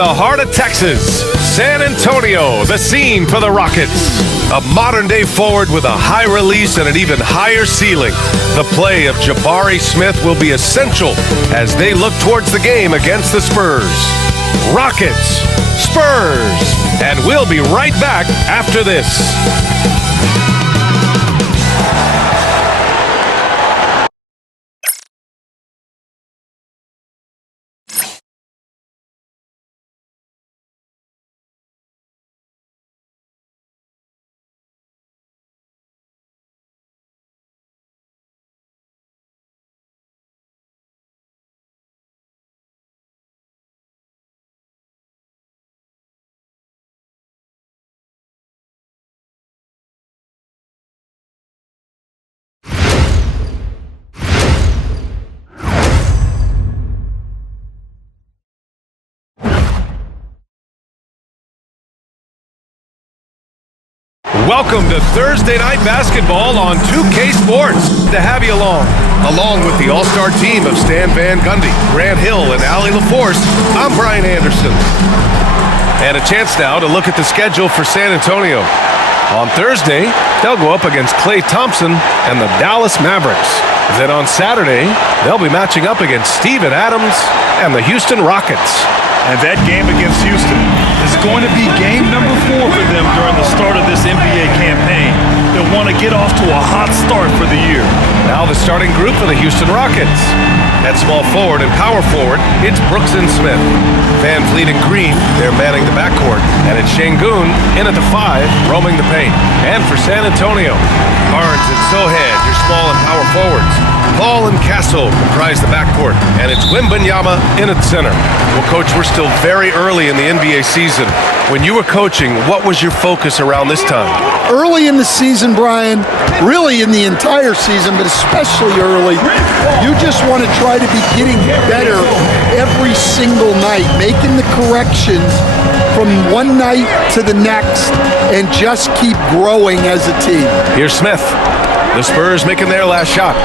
the heart of Texas, San Antonio, the scene for the Rockets. A modern-day forward with a high release and an even higher ceiling. The play of Jabari Smith will be essential as they look towards the game against the Spurs. Rockets, Spurs, and we'll be right back after this. Welcome to Thursday Night Basketball on 2K Sports. To have you along with the all-star team of Stan Van Gundy, Grant Hill, and Allie LaForce, I'm Brian Anderson. And a chance now to look at the schedule for San Antonio. On Thursday, they'll go up against Klay Thompson and the Dallas Mavericks. Then on Saturday, they'll be matching up against Steven Adams and the Houston Rockets. And that game against Houston is going to be game number 4 for them during the start of this NBA campaign. They'll want to get off to a hot start for the year. Now the starting group for the Houston Rockets. At small forward and power forward, it's Brooks and Smith. Van Fleet and Green, they're manning the backcourt. And it's Şengün in at the 5, roaming the paint. And for San Antonio, Barnes and Sohan, your small and power forwards. Paul and Castle comprise the backcourt, and it's Wembanyama in at center. Well, Coach, we're still very early in the NBA season. When you were coaching, what was your focus around this time? Early in the season, Brian, really in the entire season, but especially early, you just want to try to be getting better every single night, making the corrections from one night to the next, and just keep growing as a team. Here's Smith. The Spurs making their last shot.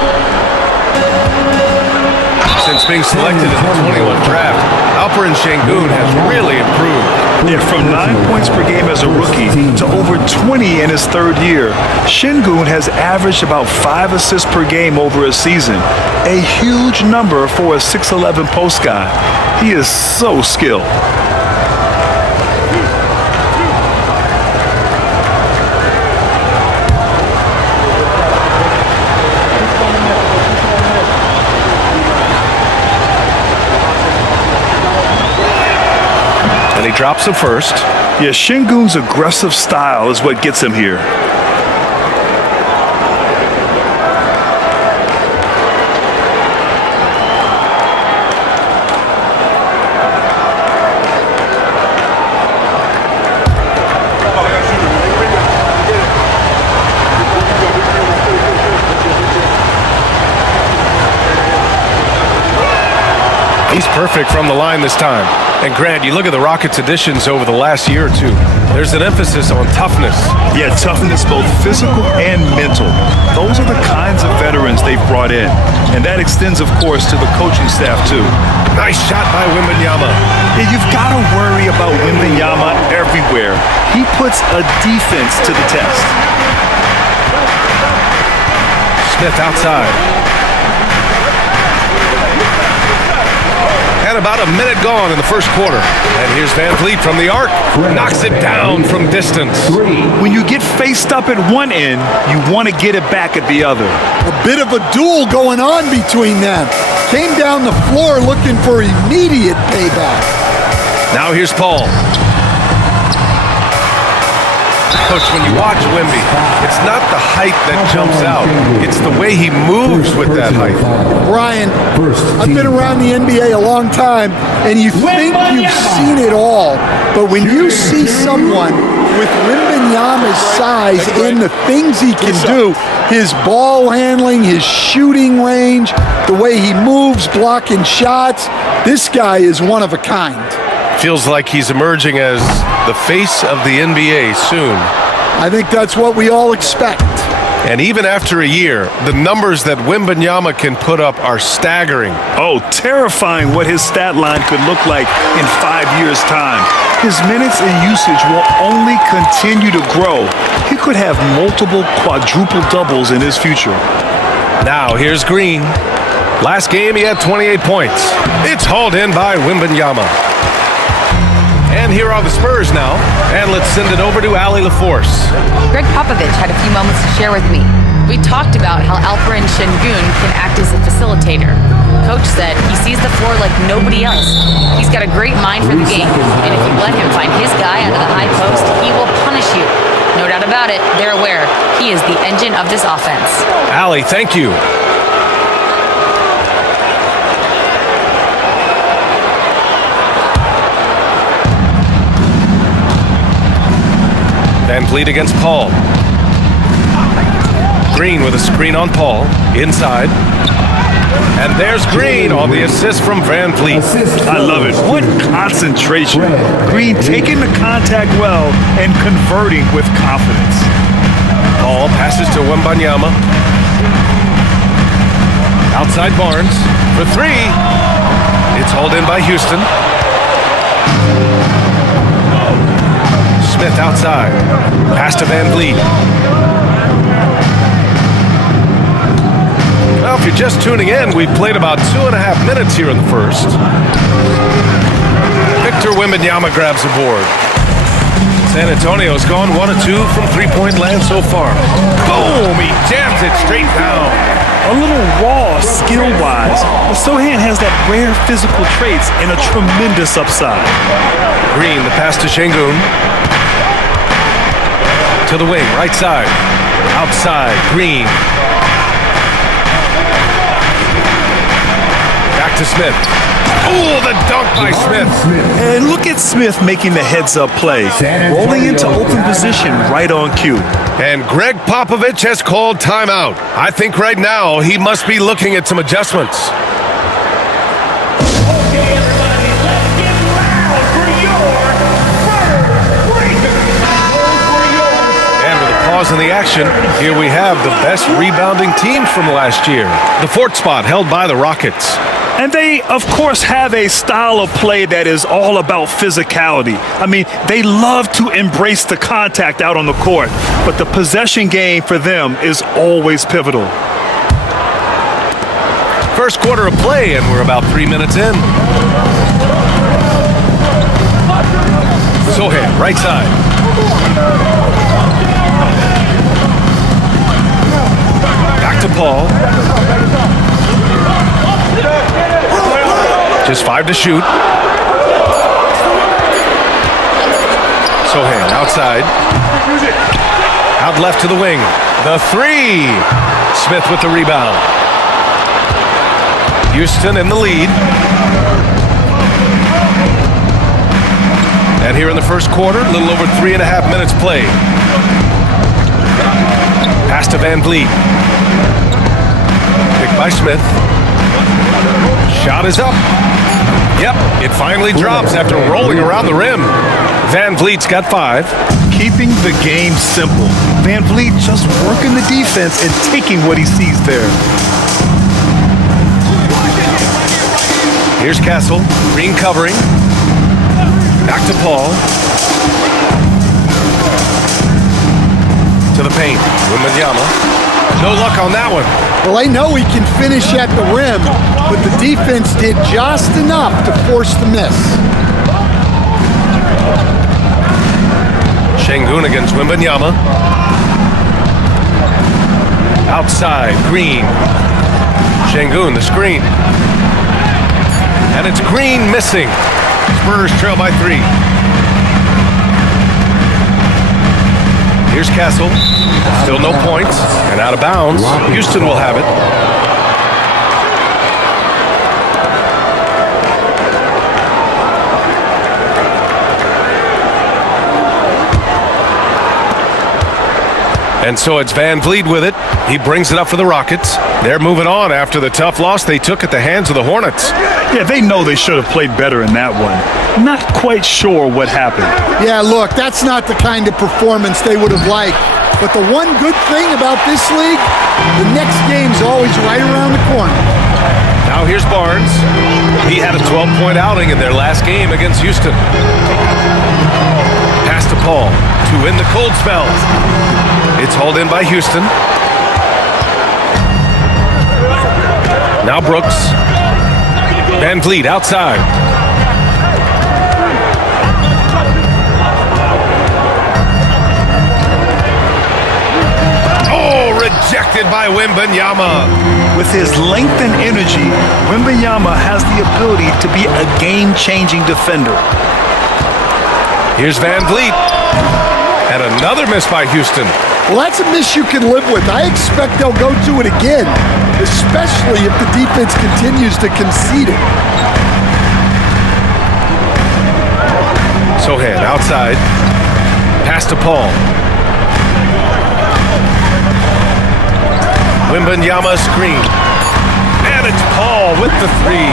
Since being selected in the 21 draft, Alperen Şengün has really improved. Yeah, from 9 points per game as a rookie to over 20 in his third year, Şengün has averaged about 5 assists per game over a season, a huge number for a 6'11 post guy. He is so skilled. He drops him first. Yeah, Şengün's aggressive style is what gets him here. He's perfect from the line this time. And Grant, you look at the Rockets' additions over the last year or two. There's an emphasis on toughness. Yeah, toughness, both physical and mental. Those are the kinds of veterans they've brought in. And that extends, of course, to the coaching staff, too. Nice shot by Wembanyama. Yeah, you've got to worry about Wembanyama everywhere. He puts a defense to the test. Smith outside. And about a minute gone in the first quarter. And here's Van Fleet from the arc. Knocks it down from distance. When you get faced up at one end, you want to get it back at the other. A bit of a duel going on between them. Came down the floor looking for immediate payback. Now here's Paul. Coach, when you watch Wemby, it's not the height that jumps out. It's the way he moves with that height. Brian, I've been around the NBA a long time, and you think you've seen it all. But when you see someone with Wembanyama's size and the things he can do, his ball handling, his shooting range, the way he moves, blocking shots, this guy is one of a kind. Feels like he's emerging as the face of the NBA soon. I think that's what we all expect. And even after a year, the numbers that Wembanyama can put up are staggering. Oh, terrifying what his stat line could look like in 5 years' time. His minutes and usage will only continue to grow. He could have multiple quadruple doubles in his future. Now here's Green. Last game he had 28 points. It's hauled in by Wembanyama. And here are the Spurs now. And let's send it over to Allie LaForce. Greg Popovich had a few moments to share with me. We talked about how Alperen Şengün can act as a facilitator. Coach said he sees the floor like nobody else. He's got a great mind for the game, and if you let him find his guy out of the high post, he will punish you. No doubt about it, they're aware he is the engine of this offense. Allie, thank you. Van Vliet against Paul. Green with a screen on Paul. Inside. And there's Green on the assist from Van Vliet. I love it. What concentration. Green taking the contact well and converting with confidence. Paul passes to Wembanyama. Outside Barnes for three. It's hauled in by Houston. Smith outside. Pass to Van Vliet. Well, if you're just tuning in, we've played about 2.5 minutes here in the first. Victor Wembanyama grabs the board. San Antonio's gone 1 of 2 from three-point land so far. Boom! He jams it straight down. A little raw skill-wise, but Sochan has that rare physical traits and a tremendous upside. Green, the pass to Şengün. To the wing, right side. Outside, Green. Back to Smith. Oh, the dunk by Smith. And look at Smith making the heads-up play, rolling into open position right on cue. And Greg Popovich has called timeout. I think right now he must be looking at some adjustments. Pause in the action. Here we have the best rebounding teams from last year. The fourth spot held by the Rockets. And they, of course, have a style of play that is all about physicality. I mean, they love to embrace the contact out on the court, but the possession game for them is always pivotal. First quarter of play, and we're about 3 minutes in. Sochan, right side. Back to Paul. Just 5 to shoot. Sochan outside. Out left to the wing. The three. Smith with the rebound. Houston in the lead. And here in the first quarter, a little over 3.5 minutes played. Pass to Van Vliet. Picked by Smith. Shot is up. Yep, it finally drops after rolling around the rim. Van Vliet's got 5. Keeping the game simple. Van Vliet just working the defense and taking what he sees there. Here's Castle. Green covering. Back to Paul. To the paint. Wembanyama. No luck on that one. Well, I know he can finish at the rim, but the defense did just enough to force the miss. Şengün against Wembanyama. Outside, Green. Şengün, the screen. And it's Green missing. Spurs trail by 3. Here's Castle. Still no points. And out of bounds. Houston will have it. And so it's Van Vliet with it. He brings it up for the Rockets. They're moving on after the tough loss they took at the hands of the Hornets. Yeah, they know they should have played better in that one. Not quite sure what happened. Yeah, look, that's not the kind of performance they would have liked But the one good thing about this league, the next game's always right around the corner. Now here's Barnes. He had a 12-point outing in their last game against Houston. Pass to Paul to win the cold spell. It's hauled in by Houston. Now Brooks. Van Vliet outside. Oh, rejected by Wembanyama. With his length and energy, Wembanyama has the ability to be a game-changing defender. Here's Van Vliet. And another miss by Houston. Well, that's a miss you can live with. I expect they'll go to it again, especially if the defense continues to concede it. Sohan outside. Pass to Paul. Wembanyama screen. And it's Paul with the three.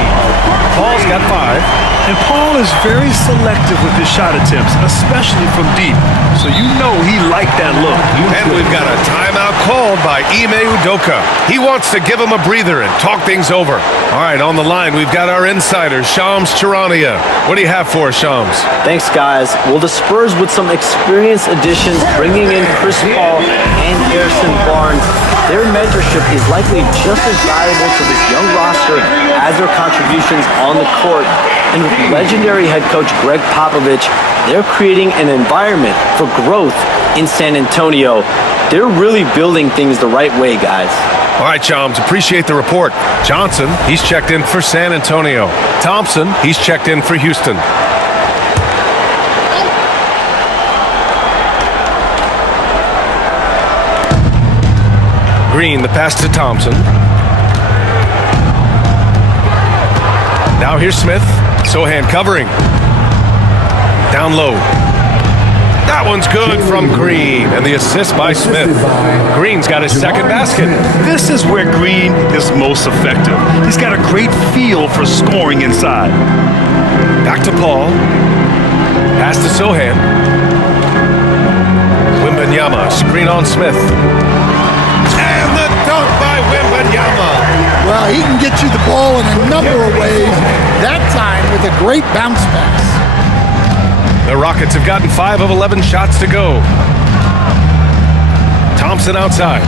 Paul's got 5. And Paul is very selective with his shot attempts, especially from deep. So you know he liked that look. And we've got a timeout called by Ime Udoka. He wants to give him a breather and talk things over. All right, on the line, we've got our insider, Shams Charania. What do you have for us, Shams? Thanks, guys. Well, the Spurs with some experienced additions, bringing in Chris Paul and Harrison Barnes, their mentorship is likely just as valuable to this young roster as their contributions on the court. And with legendary head coach Greg Popovich, they're creating an environment for growth in San Antonio. They're really building things the right way, guys. All right, Shams, appreciate the report. Johnson, he's checked in for San Antonio. Thompson, he's checked in for Houston. Green, the pass to Thompson. Now here's Smith. Sohan covering. Down low. That one's good from Green, and the assist by Smith. Green's got his second basket. This is where Green is most effective. He's got a great feel for scoring inside. Back to Paul. Pass to Sohan. Wembanyama, screen on Smith. And the dunk by Wembanyama. Well, he can get you the ball in a number of ways, that time with a great bounce pass. The Rockets have gotten 5 of 11 shots to go. Thompson outside.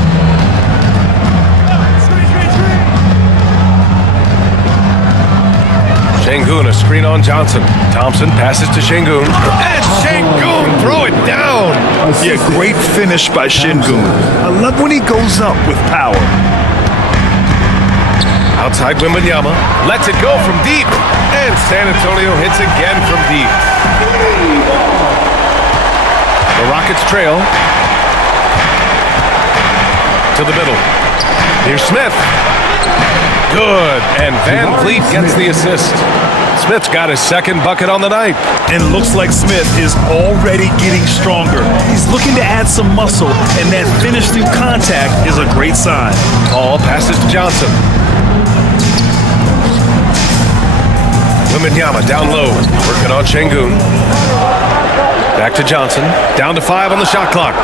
Şengün, a screen on Johnson. Thompson passes to Şengün. And Şengün, throw it down. Yeah, great finish by Şengün. I love when he goes up with power. Outside Wembanyama. Lets it go from deep. And San Antonio hits again from deep. The Rockets trail to the middle. Here's Smith. Good. And Van Vliet gets the assist. Smith's got his second bucket on the night. And looks like Smith is already getting stronger. He's looking to add some muscle, and that finish through contact is a great sign. Paul passes to Johnson. Wembanyama down low, working on Şengün. Back to Johnson, down to 5 on the shot clock.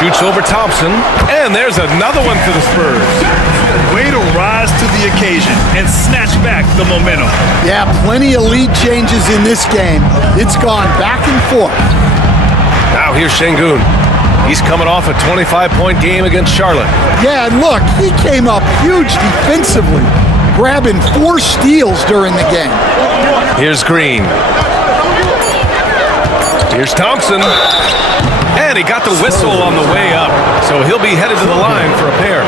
Shoots over Thompson, and there's another one for the Spurs. Way to rise to the occasion and snatch back the momentum. Yeah, plenty of lead changes in this game. It's gone back and forth. Now here's Şengün. He's coming off a 25-point game against Charlotte. Yeah, and look, he came up huge defensively, grabbing 4 steals during the game. Here's Green. Here's Thompson. And he got the whistle on the way up, so he'll be headed to the line for a pair.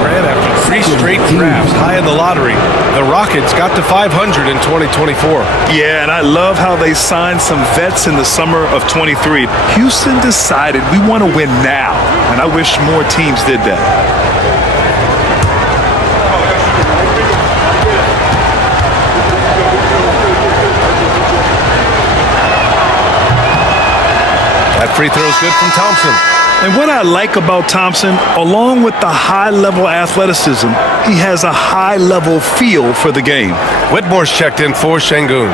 Grant, after 3 straight drafts high in the lottery, the Rockets got to 500 in 2024. Yeah, and I love how they signed some vets in the summer of 23. Houston decided we want to win now, and I wish more teams did that. That free throw's good from Thompson. And what I like about Thompson, along with the high-level athleticism, he has a high-level feel for the game. Whitmore's checked in for Şengün.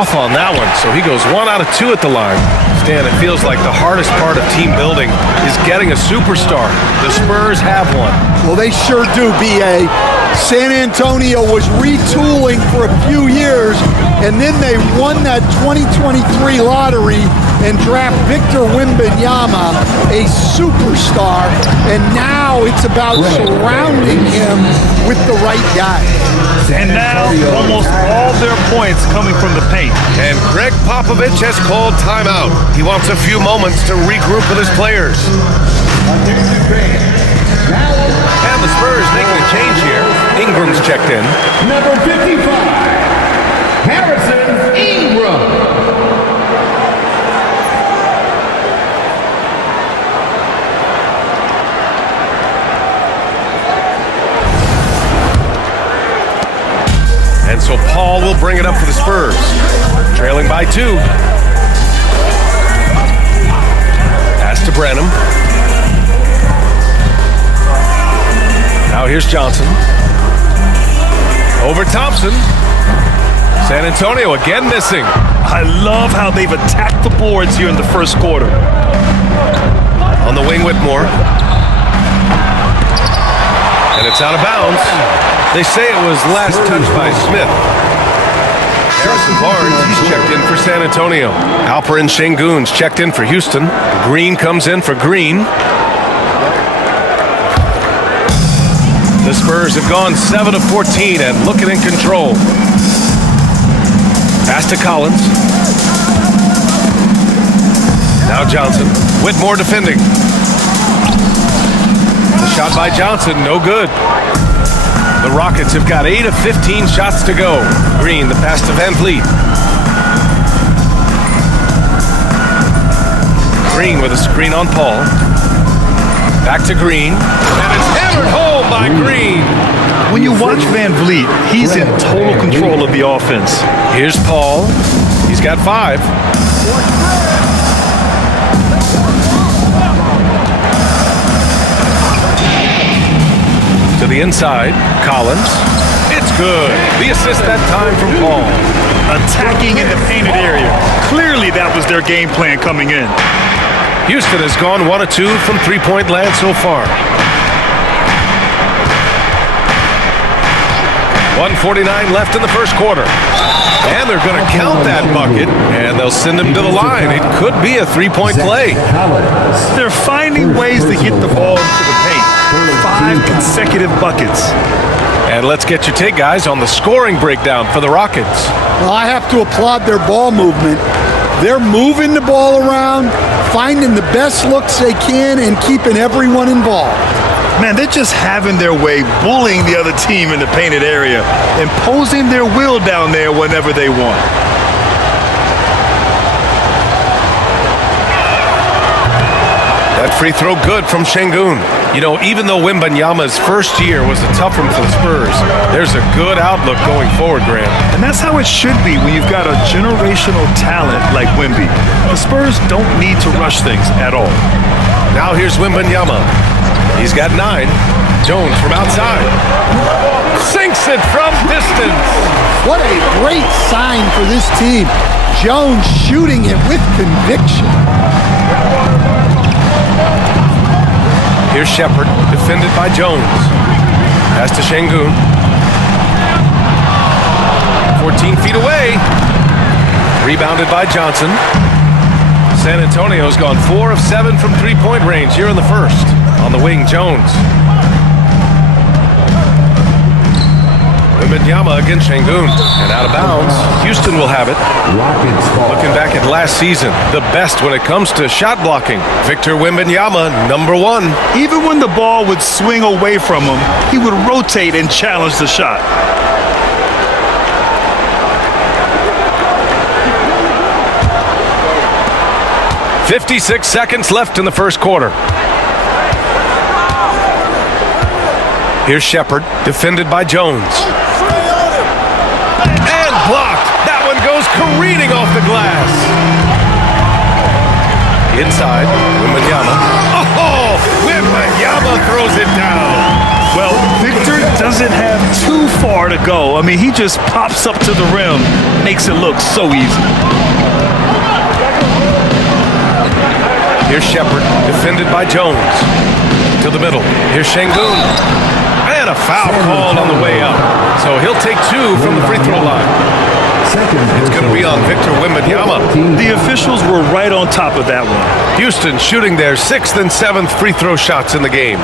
off on that one, so he goes 1 out of 2 at the line. Stan, it feels like the hardest part of team building is getting a superstar. The Spurs have one. Well, they sure do, B.A. San Antonio was retooling for a few years, and then they won that 2023 lottery and draft Victor Wembanyama, a superstar, and now it's about surrounding him with the right guy. And now almost all their points coming from the paint. And Greg Popovich has called timeout. He wants a few moments to regroup with his players. And the Spurs making a change here. Ingram's checked in. Number 55, Harrison Ingram. And so Paul will bring it up for the Spurs. Trailing by 2. Pass to Branham. Now here's Johnson. Over Thompson. San Antonio again missing. I love how they've attacked the boards here in the first quarter. On the wing, Whitmore. And it's out of bounds. They say it was last touched by Smith. Harrison Barnes, he's checked in for San Antonio. Alperen Şengün's checked in for Houston. Green comes in for Green. The Spurs have gone 7 of 14 and looking in control. Pass to Collins. Now Johnson. Whitmore defending. The shot by Johnson, no good. The Rockets have got 8 of 15 shots to go. Green, the pass to Van Vliet. Green with a screen on Paul. Back to Green. And it's hammered home by Green. When you watch Van Vliet, he's in total control of the offense. Here's Paul. He's got 5. To the inside, Collins. It's good. The assist that time from Paul. Attacking in the painted area. Clearly that was their game plan coming in. Houston has gone 1 of 2 from three-point land so far. 1:49 left in the first quarter. And they're going to count that bucket, and they'll send him to the line. It could be a three-point play. They're finding ways to get the ball into the paint. 5 consecutive buckets. And let's get your take, guys, on the scoring breakdown for the Rockets. Well, I have to applaud their ball movement. They're moving the ball around, finding the best looks they can, and keeping everyone involved. Man, they're just having their way, bullying the other team in the painted area, imposing their will down there whenever they want. That free throw good from Şengün. You know, even though Wembanyama's first year was a tough one for the Spurs, there's a good outlook going forward, Graham. And that's how it should be when you've got a generational talent like Wemby. The Spurs don't need to rush things at all. Now here's Wembanyama. He's got 9. Jones from outside. Sinks it from distance. What a great sign for this team. Jones shooting it with conviction. Here's Shepard, defended by Jones. Pass to Şengün. 14 feet away. Rebounded by Johnson. San Antonio's gone 4 of 7 from three-point range here in the first. On the wing, Jones. Wembanyama against Şengün. And out of bounds. Houston will have it. Looking back at last season, the best when it comes to shot blocking. Victor Wembanyama, number 1. Even when the ball would swing away from him, he would rotate and challenge the shot. .56 seconds left in the first quarter. Here's Shepard, defended by Jones. And blocked. That one goes careening off the glass. Inside, Wembanyama. Oh, Wembanyama throws it down. Well, Victor doesn't have too far to go. I mean, he just pops up to the rim, makes it look so easy. Here's Shepard, defended by Jones. To the middle. Here's Şengün. And a foul called on the way up. So he'll take 2 from the free throw line. It's going to be on Victor Wembanyama. The officials were right on top of that one. Houston shooting their 6th and 7th free throw shots in the game.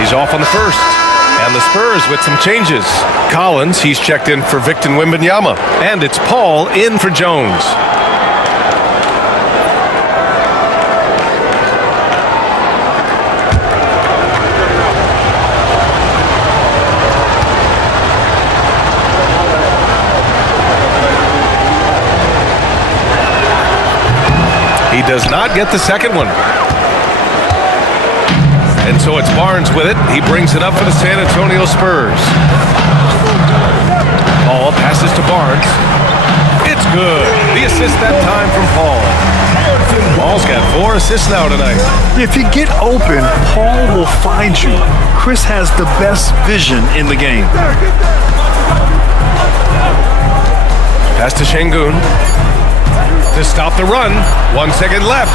He's off on the first. And the Spurs with some changes. Collins, he's checked in for Victor Wembanyama. And it's Paul in for Jones. He does not get the second one. And so it's Barnes with it. He brings it up for the San Antonio Spurs. Paul passes to Barnes. It's good. The assist that time from Paul. Paul's got 4 assists now tonight. If you get open, Paul will find you. Chris has the best vision in the game. Pass to Şengün. To stop the run. 1 second left.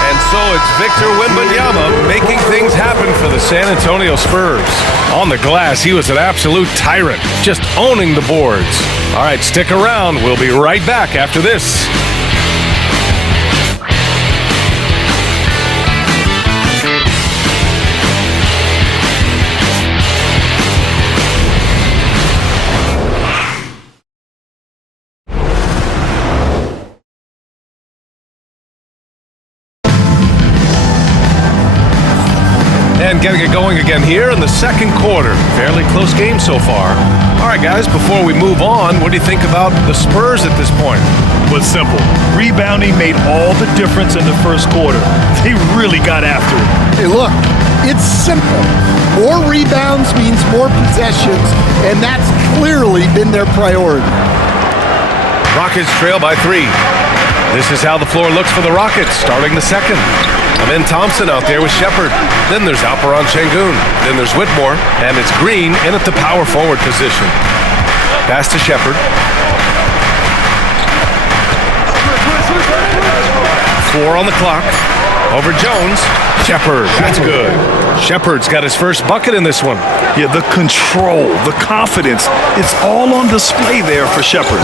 And so it's Victor Wembanyama making things happen for the San Antonio Spurs. On the glass, he was an absolute tyrant, just owning the boards. All right, stick around. We'll be right back after this. And getting it going again here in the second quarter. Fairly close game so far. All right, guys, before we move on, what do you think about the Spurs at this point? Was simple. Rebounding made all the difference in the first quarter. They really got after it. Hey, look, it's simple. More rebounds means more possessions, and that's clearly been their priority. Rockets trail by 3. This is how the floor looks for the Rockets starting the second. Amin Thompson out there with Shepard. Then there's Alperen Şengün. Then there's Whitmore. And it's Green in at the power forward position. Pass to Shepard. 4 on the clock. Over Jones. Shepard. That's good. Shepard's got his first bucket in this one. Yeah, the control, the confidence, it's all on display there for Shepard.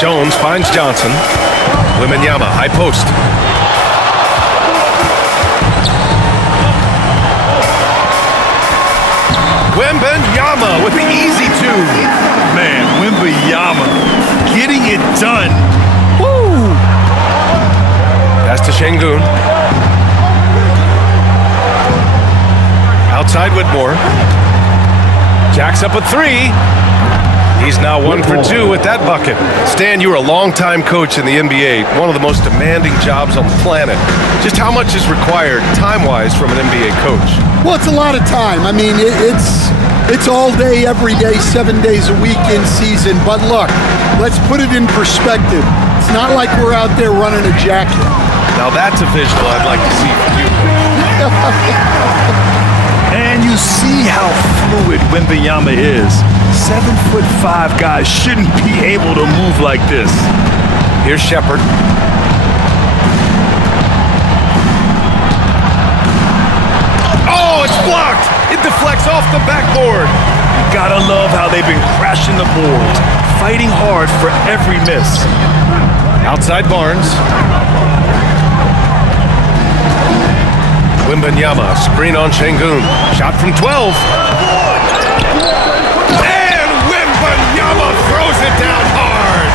Jones finds Johnson. Wembanyama, high post. Wembanyama with the easy 2. Man, Wembanyama getting it done. Woo! Pass to Şengün. Outside Whitmore. Jacks up a 3. He's now 1 for 2 with that bucket. Stan, you were a longtime coach in the NBA, one of the most demanding jobs on the planet. Just how much is required time-wise from an NBA coach? Well, it's a lot of time. I mean, it's all day, every day, 7 days a week in season. But look, let's put it in perspective. It's not like we're out there running a jacket. Now that's a visual I'd like to see from you. And you see how fluid Wembanyama is. 7'5" guys shouldn't be able to move like this. Here's Shepard. Oh, it's blocked! It deflects off the backboard. You gotta love how they've been crashing the boards, fighting hard for every miss. Outside Barnes. Wembanyama, screen on Şengün. Shot from 12. And Wembanyama throws it down hard.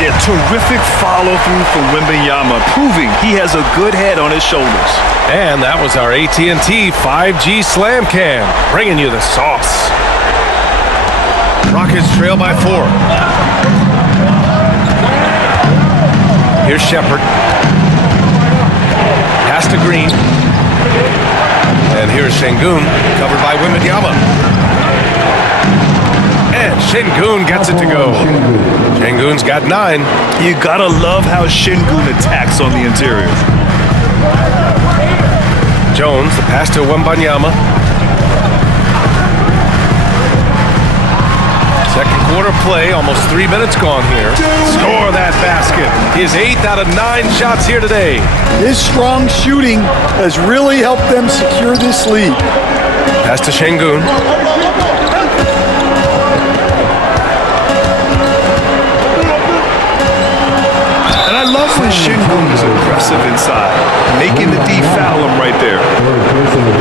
Yeah, terrific follow-through from Wembanyama, proving he has a good head on his shoulders. And that was our AT&T 5G Slam Cam, bringing you the sauce. Rockets trail by 4. Here's Shepard. Pass Pass to Green. And here's Şengün, covered by Wembanyama. And Şengün gets it to go. Şengün's got 9. You gotta love how Şengün attacks on the interior. Jones, the pass to Wembanyama. Second quarter play, almost 3 minutes gone here. Score that basket. His 8th out of 9 shots here today. His strong shooting has really helped them secure this lead. Pass to Şengün. And I love when Şengün is aggressive inside, making the D foul him right there.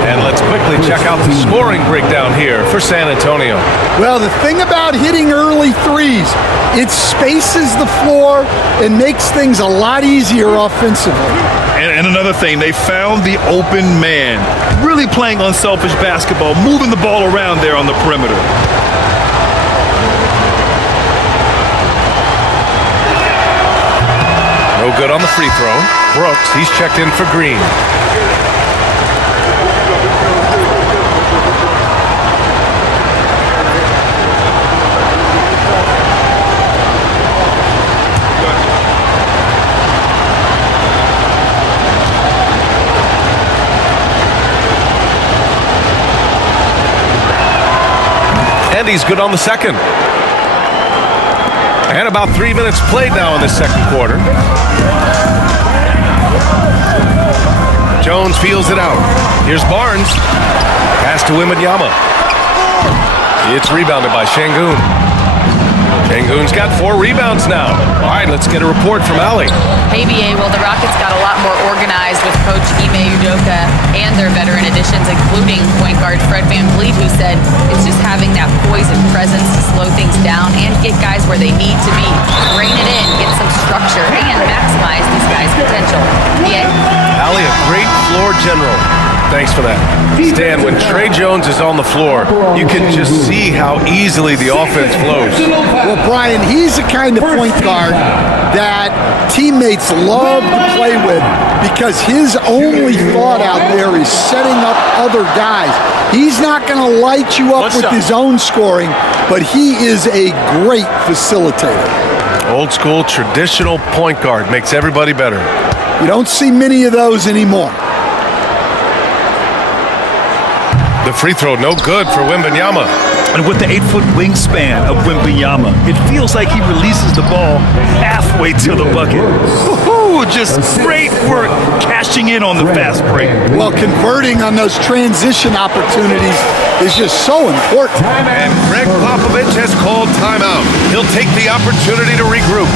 And let's quickly check out the scoring breakdown here for San Antonio. Well, the thing about hitting early threes, it spaces the floor and makes things a lot easier offensively. And another thing, they found the open man, really playing unselfish basketball, moving the ball around there on the perimeter. No good on the free throw. Brooks, he's checked in for Green. And he's good on the second. And about 3 minutes played now in the second quarter. Jones feels it out. Here's Barnes. Pass to Wembanyama. It's rebounded by Şengün. Şengün's got 4 rebounds now. All right, let's get a report from Allie. Hey, BA, well, the Rockets got a lot more organized with Coach Ime Udoka and their veteran additions, including point guard Fred VanVleet, who said it's just having that poise and presence to slow things down and get guys where they need to be. Rein it in, get some structure, and maximize these guys' potential. BA? Allie, a great floor general. Thanks for that. Stan, when Trey Jones is on the floor, you can just see how easily the offense flows. Well, Brian, he's the kind of point guard that teammates love to play with because his only thought out there is setting up other guys. He's not going to light you up with his own scoring, but he is a great facilitator. Old school, traditional point guard makes everybody better. You don't see many of those anymore. The free throw, no good for Wembanyama. And with the 8-foot wingspan of Wembanyama, it feels like he releases the ball halfway to the bucket. Woohoo! Just great work cashing in on the fast break. Well, converting on those transition opportunities is just so important. And Greg Popovich has called timeout. He'll take the opportunity to regroup.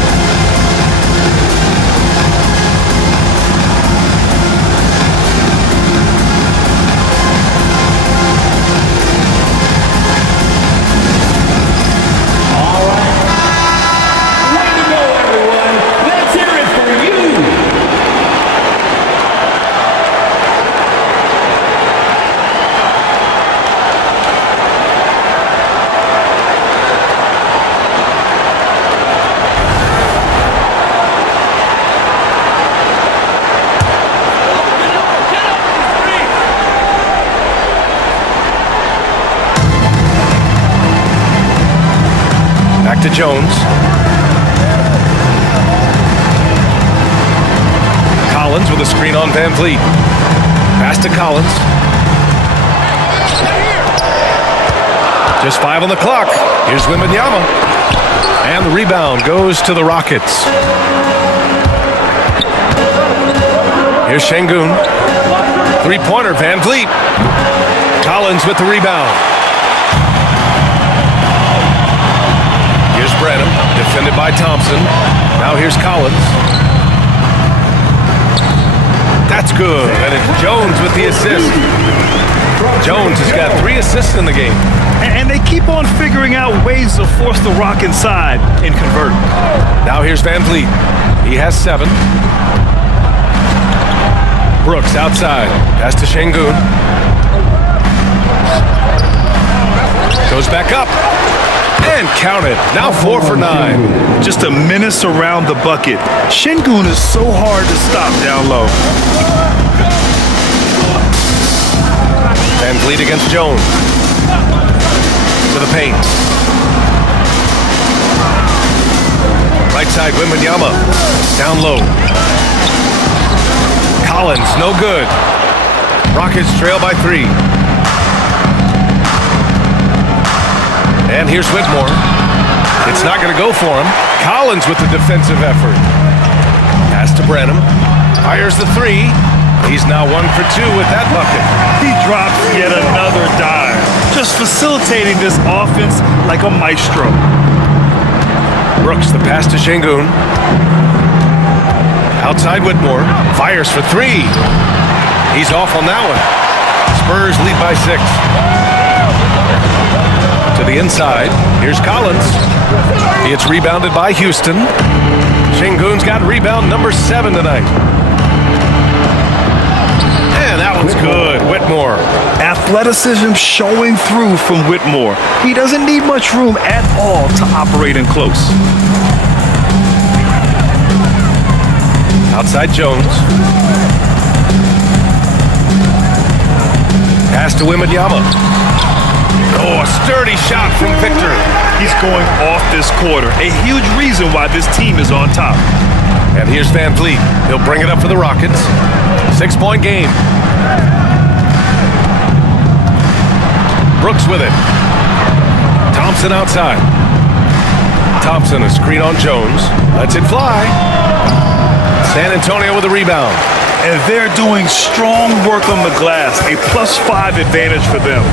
To Jones. Collins with a screen on VanVleet. Pass to Collins. Just 5 on the clock. Here's Wembanyama. And the rebound goes to the Rockets. Here's Şengün. Three-pointer, VanVleet. Collins with the rebound. Branham, defended by Thompson. Now here's Collins. That's good. And it's Jones with the assist. Jones has got 3 assists in the game. And they keep on figuring out ways to force the Rock inside and convert. Now here's VanVleet. He has 7. Brooks outside. Pass to Şengün. Goes back up. And counted. Now 4 for 9. Just a menace around the bucket. Şengün is so hard to stop down low. Van Vliet against Jones. To the paint. Right side, Wembanyama. Down low. Collins, no good. Rockets trail by 3. And here's Whitmore. It's not going to go for him. Collins with the defensive effort. Pass to Branham. Fires the 3. He's now 1 for 2 with that bucket. He drops yet another dive, just facilitating this offense like a maestro. Brooks, the pass to Şengün. Outside Whitmore. Fires for 3. He's off on that one. Spurs lead by 6. To the inside. Here's Collins. It's rebounded by Houston. Şengün's got rebound number 7 tonight. And that one's good. Whitmore. Athleticism showing through from Whitmore. He doesn't need much room at all to operate in close. Outside Jones. Pass to Wembanyama. Oh, a sturdy shot from Victor. He's going off this quarter. A huge reason why this team is on top. And here's Van Vliet. He'll bring it up for the Rockets. 6-point game. Brooks with it. Thompson outside. Thompson, a screen on Jones. Lets it fly. San Antonio with a rebound. And they're doing strong work on the glass. A +5 advantage for them.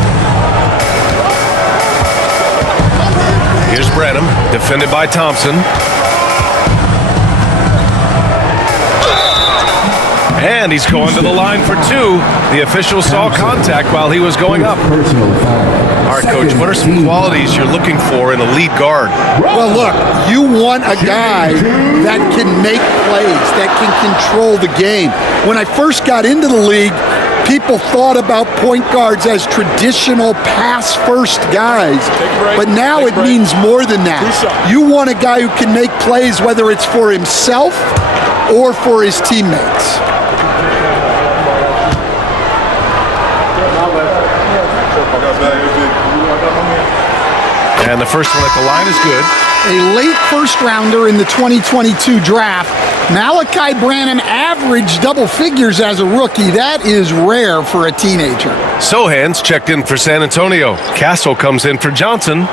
Here's Branham, defended by Thompson. And he's going to the line for 2. The official saw contact while he was going up. All right, Coach, what are some qualities you're looking for in a lead guard? Well, look, you want a guy that can make plays, that can control the game. When I first got into the league, people thought about point guards as traditional pass-first guys, but now it means more than that. You want a guy who can make plays, whether it's for himself or for his teammates. And the first one at the line is good. A late first-rounder in the 2022 draft. Malachi Branham averaged double figures as a rookie. That is rare for a teenager. Sohan's checked in for San Antonio. Castle comes in for Johnson.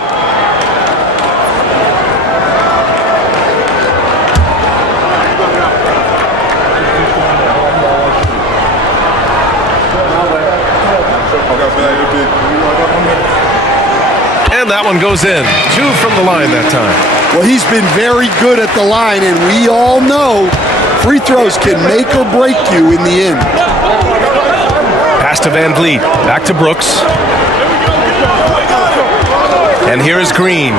And that one goes in. 2 from the line that time. Well, he's been very good at the line, and we all know free throws can make or break you in the end. Pass to Van Vliet. Back to Brooks. And here is Green.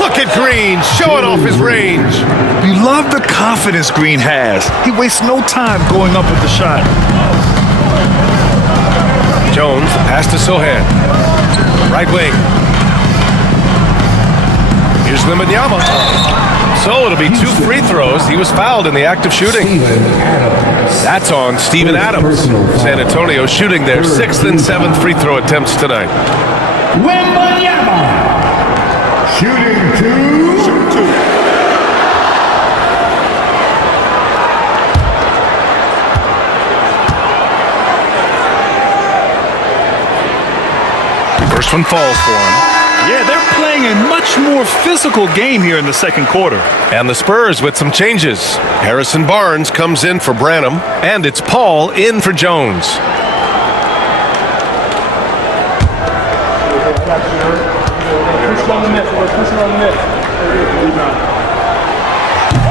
Look at Green showing off his range. You love the confidence Green has. He wastes no time going up with the shot. Jones, the pass to Sohan. Right wing. Here's Wembanyama. So it'll be 2 free throws. He was fouled in the act of shooting. That's on Steven Adams. San Antonio shooting their 6th and 7th free throw attempts tonight. Wembanyama. Shooting 2. Shooting 2. First one falls for him. Yeah, they're playing a much more physical game here in the second quarter. And the Spurs with some changes. Harrison Barnes comes in for Branham, and it's Paul in for Jones.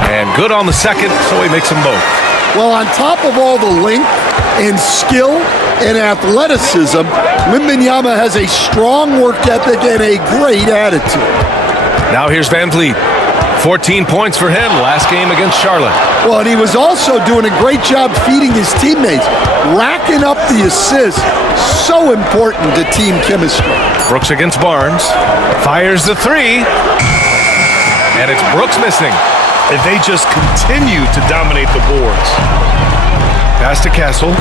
And good on the second, so he makes them both. Well, on top of all the length and skill and athleticism, Wembanyama has a strong work ethic and a great attitude. Now here's Van Vliet. 14 points for him last game against Charlotte. Well, and he was also doing a great job feeding his teammates, racking up the assists. So important to team chemistry. Brooks against Barnes. Fires the 3. And it's Brooks missing. And they just continue to dominate the boards. Pass to Castle.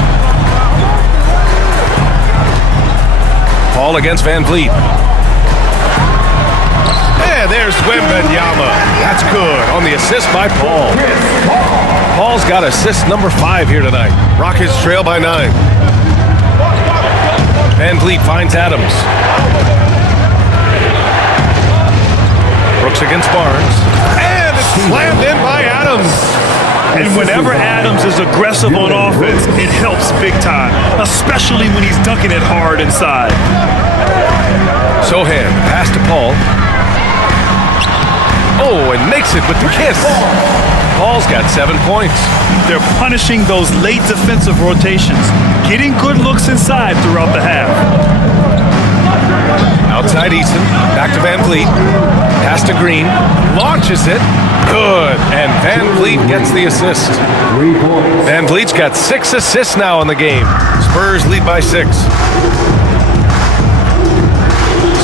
Paul against Van Vliet. And there's Wembanyama. That's good on the assist by Paul. Paul's got assist number 5 here tonight. Rockets trail by 9. Van Vliet finds Adams. Brooks against Barnes. And it's slammed in by Adams. And whenever Adams is aggressive on offense, it helps big time, especially when he's dunking it hard inside. Sohan, pass to Paul. Oh, and makes it with the kiss. Paul's got 7 points. They're punishing those late defensive rotations, getting good looks inside throughout the half. Outside Easton, back to Van Vliet. Pass to Green, launches it. Good, and Van Vliet gets the assist. Van Vliet's got 6 assists now in the game. Spurs lead by 6.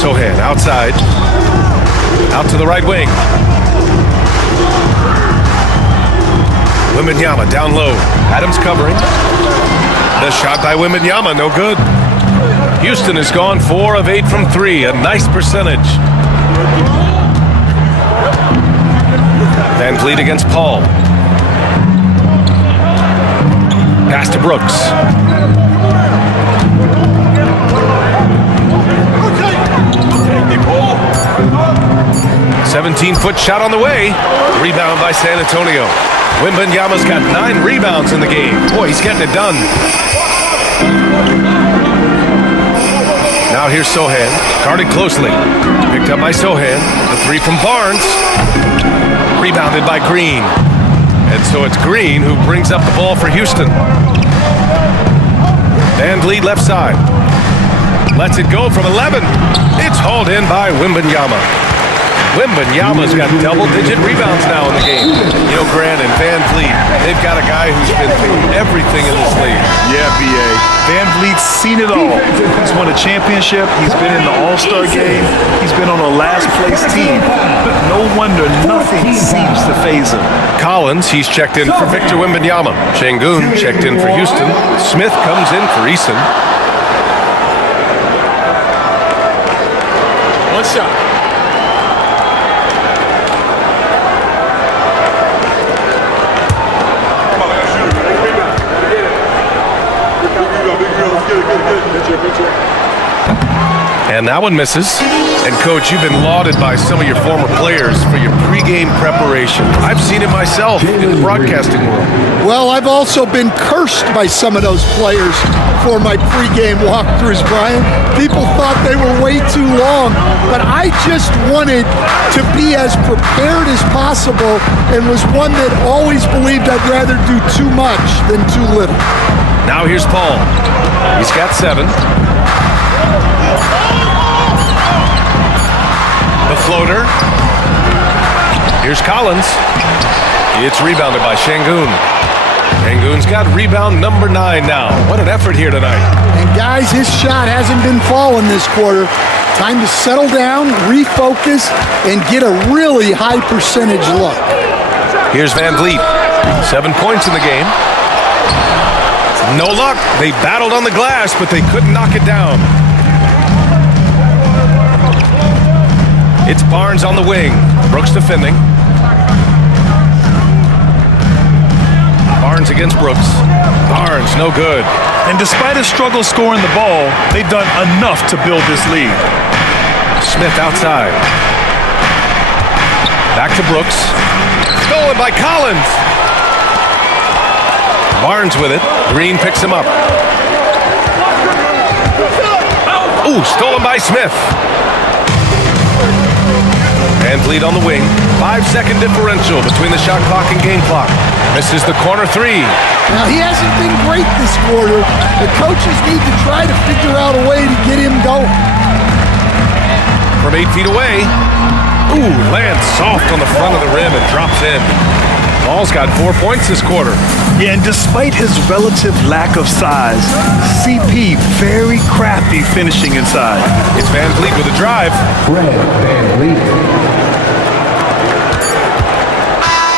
Sohan outside. Out to the right wing. Wembanyama down low. Adams covering. The shot by Wembanyama, no good. Houston has gone 4 of 8 from 3, a nice percentage. Van Vliet against Paul. Pass to Brooks. 17-foot shot on the way. Rebound by San Antonio. Wembanyama's got 9 rebounds in the game. Boy, he's getting it done. Now here's Sohan, guarded closely. Picked up by Sohan. The 3 from Barnes. Rebounded by Green. And so it's Green who brings up the ball for Houston. Van Vliet left side. Lets it go from 11. It's hauled in by Wembanyama. Wembanyama's got double-digit rebounds now in the game. You know, Grant and Van Vliet, they've got a guy who's been through everything in this league. Yeah, B.A. Van Vliet's seen it all. He's won a championship. He's been in the All-Star game. He's been on a last-place team. No wonder nothing seems to faze him. Collins, he's checked in for Victor Wembanyama. Şengün checked in for Houston. Smith comes in for Eason. One shot. And that one misses. And Coach, you've been lauded by some of your former players for your pregame preparation. I've seen it myself in the broadcasting world. Well, I've also been cursed by some of those players for my pregame walkthroughs, Brian. People thought they were way too long, but I just wanted to be as prepared as possible and was one that always believed I'd rather do too much than too little. Now here's Paul. He's got 7. The floater. Here's Collins. It's rebounded by Şengün. Şengün's got rebound number 9 now. What an effort here tonight. And guys, his shot hasn't been falling this quarter. Time to settle down, refocus, and get a really high percentage look. Here's Van Vliet. 7 points in the game. No luck. They battled on the glass, but they couldn't knock it down. It's Barnes on the wing. Brooks defending. Barnes against Brooks. Barnes, no good. And despite a struggle scoring the ball, they've done enough to build this lead. Smith outside. Back to Brooks. Stolen by Collins. Barnes with it. Green picks him up. Ooh, stolen by Smith. Van Vliet on the wing. 5-second differential between the shot clock and game clock. Misses the corner 3. Now, he hasn't been great this quarter. The coaches need to try to figure out a way to get him going. From 8 feet away. Ooh, lands soft on the front of the rim and drops in. Paul's got 4 points this quarter. Yeah, and despite his relative lack of size, CP very crafty finishing inside. It's Van Vliet with a drive. Fred Van Vliet.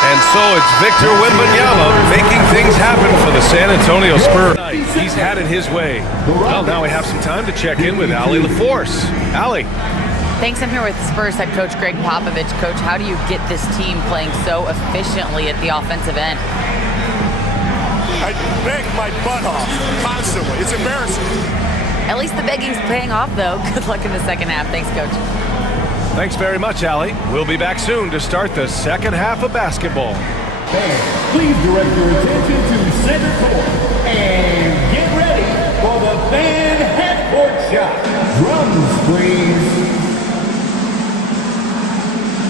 And So it's Victor Wembanyama making things happen for the San Antonio Spurs. He's had it his way. Well, now we have some time to check in with Allie LaForce. Allie. Thanks. I'm here with Spurs head coach Greg Popovich. Coach, how do you get this team playing so efficiently at the offensive end? I beg my butt off constantly. It's embarrassing. At least the begging's paying off, though. Good luck in the second half. Thanks, Coach. Thanks very much, Allie. We'll be back soon to start the second half of basketball. Fans, please direct your attention to center court and get ready for the fan half-court shot. Drums, please.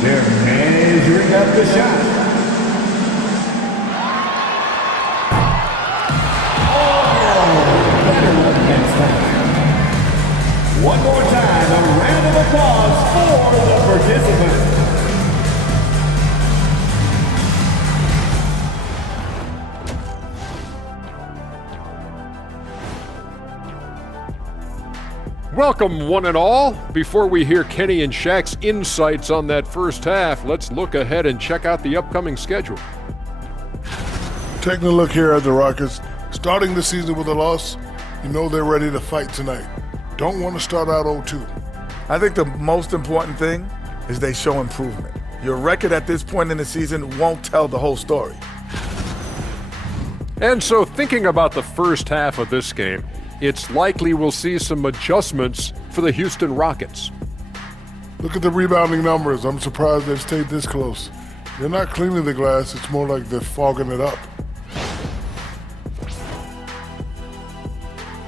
They're measuring up the shot. One more time, a round of applause for the participants. Welcome, one and all. Before we hear Kenny and Shaq's insights on that first half, let's look ahead and check out the upcoming schedule. Taking a look here at the Rockets, starting the season with a loss, you know they're ready to fight tonight. Don't want to start out 0-2. I think the most important thing is they show improvement. Your record at this point in the season won't tell the whole story. And so thinking about the first half of this game, it's likely we'll see some adjustments for the Houston Rockets. Look at the rebounding numbers. I'm surprised they've stayed this close. They're not cleaning the glass. It's more like they're fogging it up.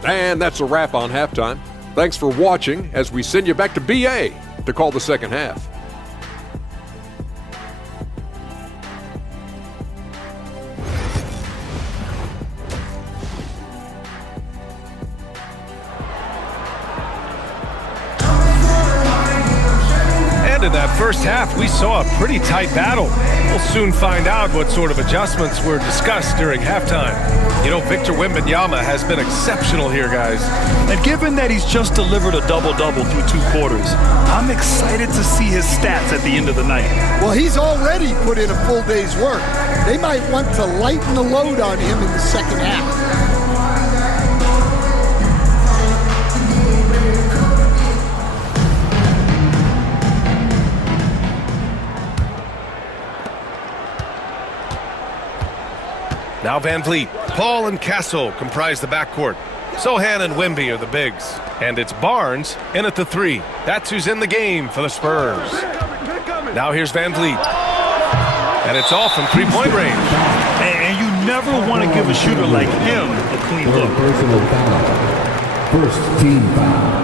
And that's a wrap on halftime. Thanks for watching as we send you back to BA to call the second half. And in that first half, we saw a pretty tight battle. We'll soon find out what sort of adjustments were discussed during halftime. You know, Victor Wembanyama has been exceptional here, guys. And given that he's just delivered a double-double through 2 quarters, I'm excited to see his stats at the end of the night. Well, he's already put in a full day's work. They might want to lighten the load on him in the second half. Now Van Vliet, Paul and Castle comprise the backcourt. Sohan and Wemby are the bigs. And it's Barnes in at the 3. That's who's in the game for the Spurs. Now here's Van Vliet. And it's off from 3-point range. And you never want to give a shooter like him a clean look. Personal foul. First team foul.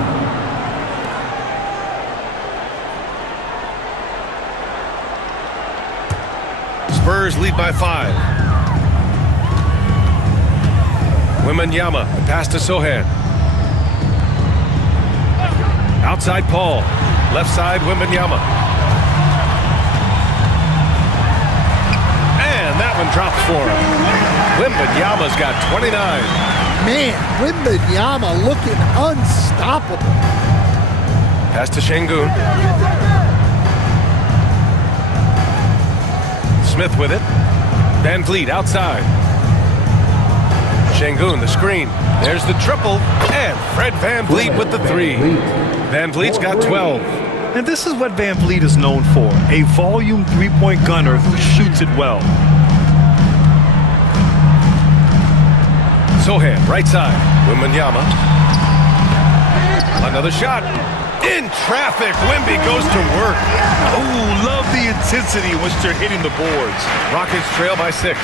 Spurs lead by 5. Wembanyama, pass to Sohan. Outside Paul. Left side Wembanyama. And that one drops for him. Wembanyama's got 29. Man, Wembanyama looking unstoppable. Pass to Şengün. Smith with it. Van Vliet outside. Şengün, the screen. There's the triple. And Fred Van Vliet with the 3. Van Vliet's got 12. And this is what Van Vliet is known for, a volume 3-point gunner who shoots it well. Sohan, right side. Wembanyama. Another shot. In traffic. Wemby goes to work. Oh, love the intensity in which they're hitting the boards. Rockets trail by 6.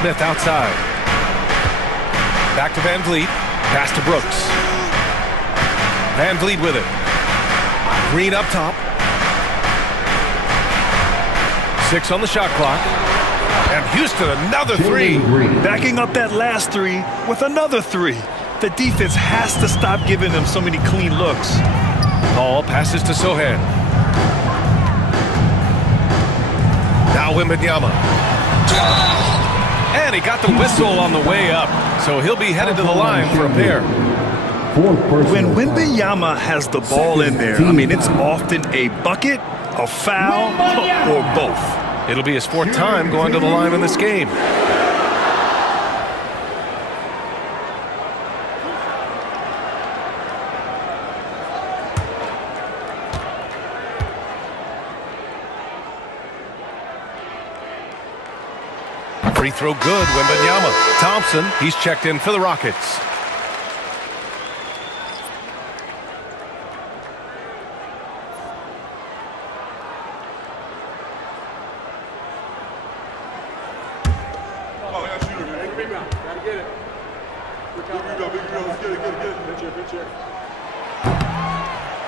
Smith outside. Back to Van Vliet. Pass to Brooks. Van Vliet with it. Green up top. 6 on the shot clock. And Houston another 3. Backing up that last 3 with another 3. The defense has to stop giving them so many clean looks. Paul passes to Sohan. Now Wembanyama. And he got the whistle on the way up. So he'll be headed to the line for a pair. When Wembanyama has the ball in there, I mean, it's often a bucket, a foul, or both. It'll be his 4th time going to the line in this game. Free throw good, Wembanyama. Thompson, he's checked in for the Rockets.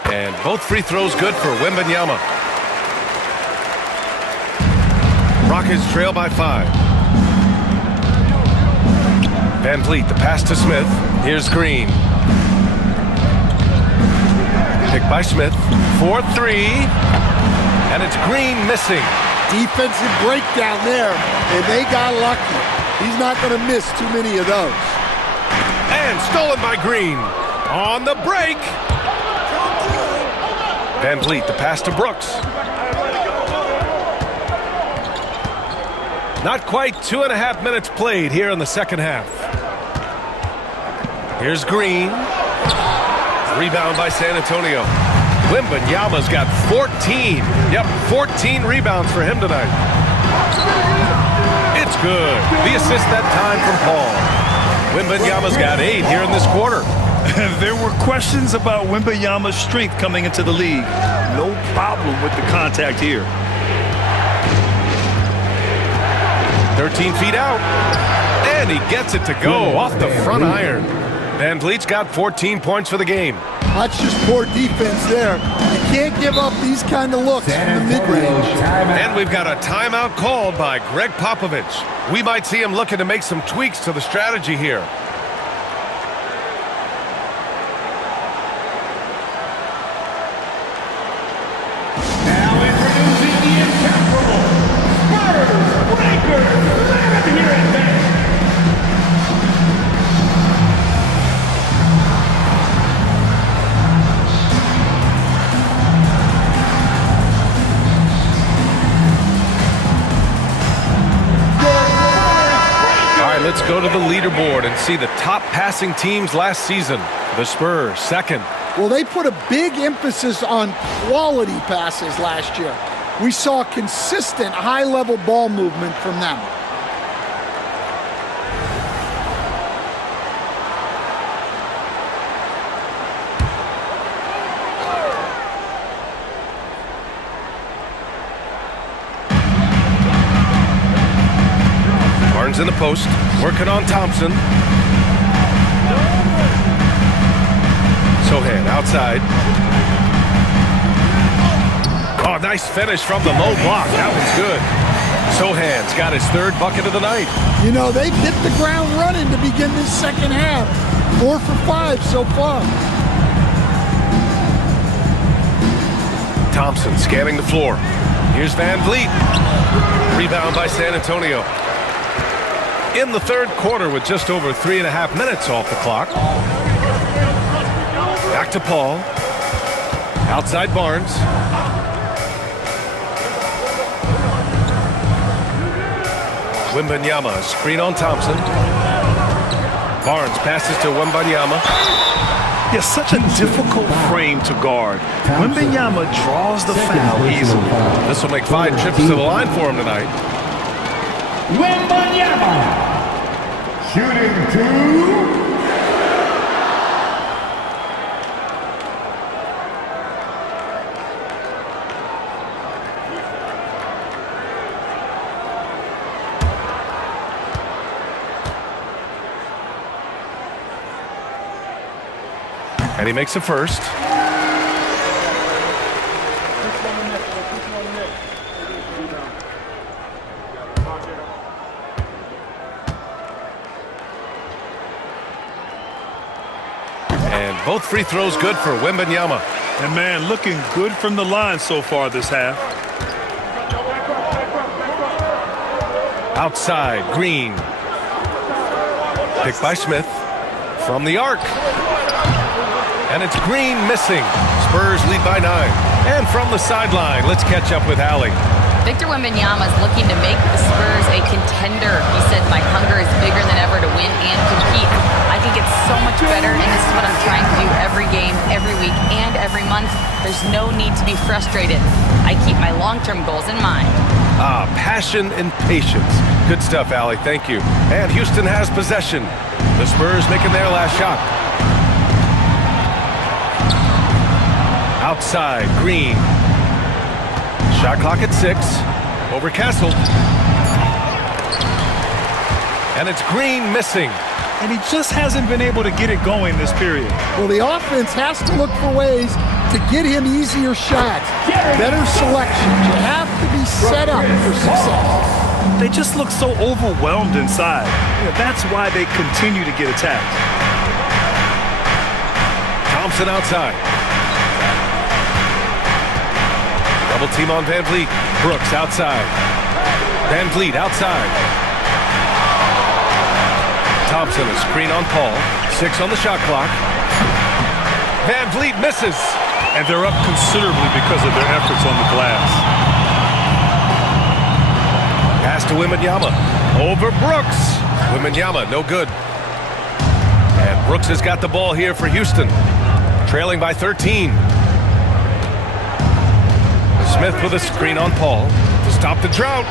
And both free throws good for Wembanyama. Rockets trail by 5. Van Vliet, the pass to Smith. Here's Green. Picked by Smith. 4-3. And it's Green missing. Defensive breakdown there, and they got lucky. He's not going to miss too many of those. And stolen by Green. On the break. Van Vliet, the pass to Brooks. Not quite 2.5 minutes played here in the second half. Here's Green. Rebound by San Antonio. Wembanyama's got 14. Yep, 14 rebounds for him tonight. It's good. The assist that time from Paul. Wembanyama's got 8 here in this quarter. There were questions about Wembanyama's strength coming into the league. No problem with the contact here. 13 feet out. And he gets it to go off the front iron. Van Vliet's got 14 points for the game. That's just poor defense there. You can't give up these kind of looks from the mid-range. And we've got a timeout called by Greg Popovich. We might see him looking to make some tweaks to the strategy here. Let's go to the leaderboard and see the top passing teams last season. The Spurs, 2nd. Well, they put a big emphasis on quality passes last year. We saw consistent high-level ball movement from them. In the post, working on Thompson. Sohan outside. Oh, nice finish from the low block. That was good. Sohan's got his 3rd bucket of the night. You know, they've hit the ground running to begin this second half. 4 for 5 so far. Thompson scanning the floor. Here's Van Vliet. Rebound by San Antonio. In the 3rd quarter with just over 3.5 minutes off the clock. Back to Paul. Outside Barnes. Wembanyama, screen on Thompson. Barnes passes to Wembanyama. Yeah, such a difficult frame to guard. Wembanyama draws the foul easily. This will make 5 trips to the line for him tonight. Wembanyama shooting 2. And he makes a first. And both free throws good for Wembanyama. And man, looking good from the line so far this half. Outside, Green. Picked by Smith. From the arc. And it's Green missing. Spurs lead by 9. And from the sideline, let's catch up with Allie. Victor Wembanyama is looking to make the Spurs a contender. He said, "My hunger is bigger than ever to win and compete. I can get so much better, and this is what I'm trying to do every game, every week, and every month. There's no need to be frustrated. I keep my long-term goals in mind." Passion and patience. Good stuff, Allie. Thank you. And Houston has possession. The Spurs making their last shot. Outside, Green. Shot clock at 6. Over Castle. And it's Green missing. And he just hasn't been able to get it going this period. Well, the offense has to look for ways to get him easier shots, better selection. You have to be set up for success. They just look so overwhelmed inside. That's why they continue to get attacked. Thompson outside. Double team on Van Vliet. Brooks outside. Van Vliet outside. Thompson, a screen on Paul. 6 on the shot clock. Van Vliet misses. And they're up considerably because of their efforts on the glass. Pass to Wembanyama. Over Brooks. Wembanyama, no good. And Brooks has got the ball here for Houston. Trailing by 13. Smith with a screen on Paul to stop the drought.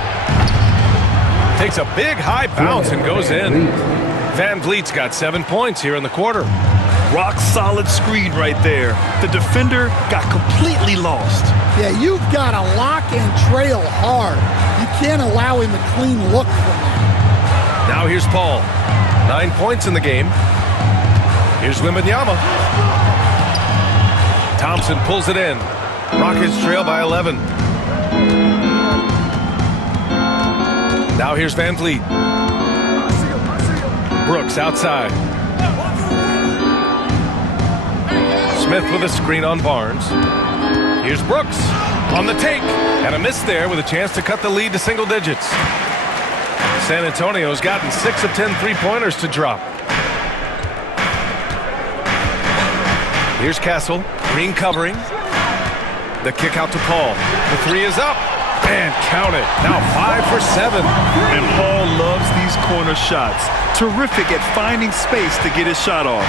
Takes a big high bounce and goes in. Van Vliet's got 7 points here in the quarter. Rock solid screen right there. The defender got completely lost. Yeah, you've got to lock and trail hard. You can't allow him a clean look from that. Now here's Paul. 9 points in the game. Here's Wembanyama. Thompson pulls it in. Rockets trail by 11. Now here's Van Vliet. Brooks outside. Smith with a screen on Barnes. Here's Brooks on the take. And a miss there with a chance to cut the lead to single digits. San Antonio's gotten 6 of 10 three-pointers to drop. Here's Castle. Green covering. The kick out to Paul. The 3 is up. And count it. Now 5 for 7. And Paul loves these corner shots. Terrific at finding space to get his shot off.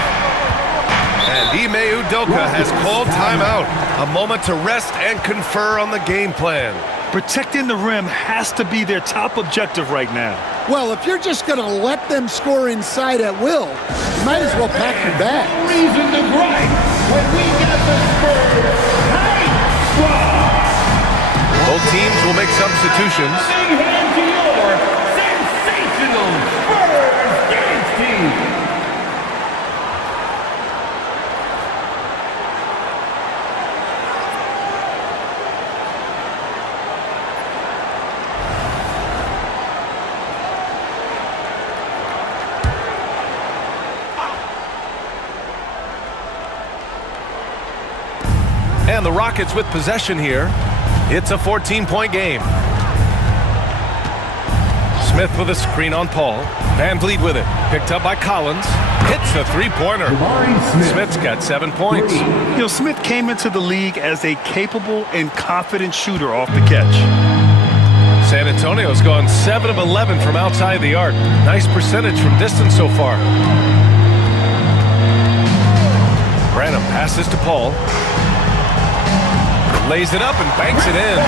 And Ime Udoka has called timeout. A moment to rest and confer on the game plan. Protecting the rim has to be their top objective right now. Well, if you're just going to let them score inside at will, you might as well pack your bags. Reason to gripe when we get the Spurs tight squad. Both teams will make substitutions. Big hand to your sensational Spurs dance team. And the Rockets with possession here. It's a 14-point game. Smith with a screen on Paul. Van Vliet with it. Picked up by Collins. Hits the three-pointer. Smith's got 7 points. You know, Smith came into the league as a capable and confident shooter off the catch. San Antonio's gone 7 of 11 from outside the arc. Nice percentage from distance so far. Branham passes to Paul. Lays it up and banks it in.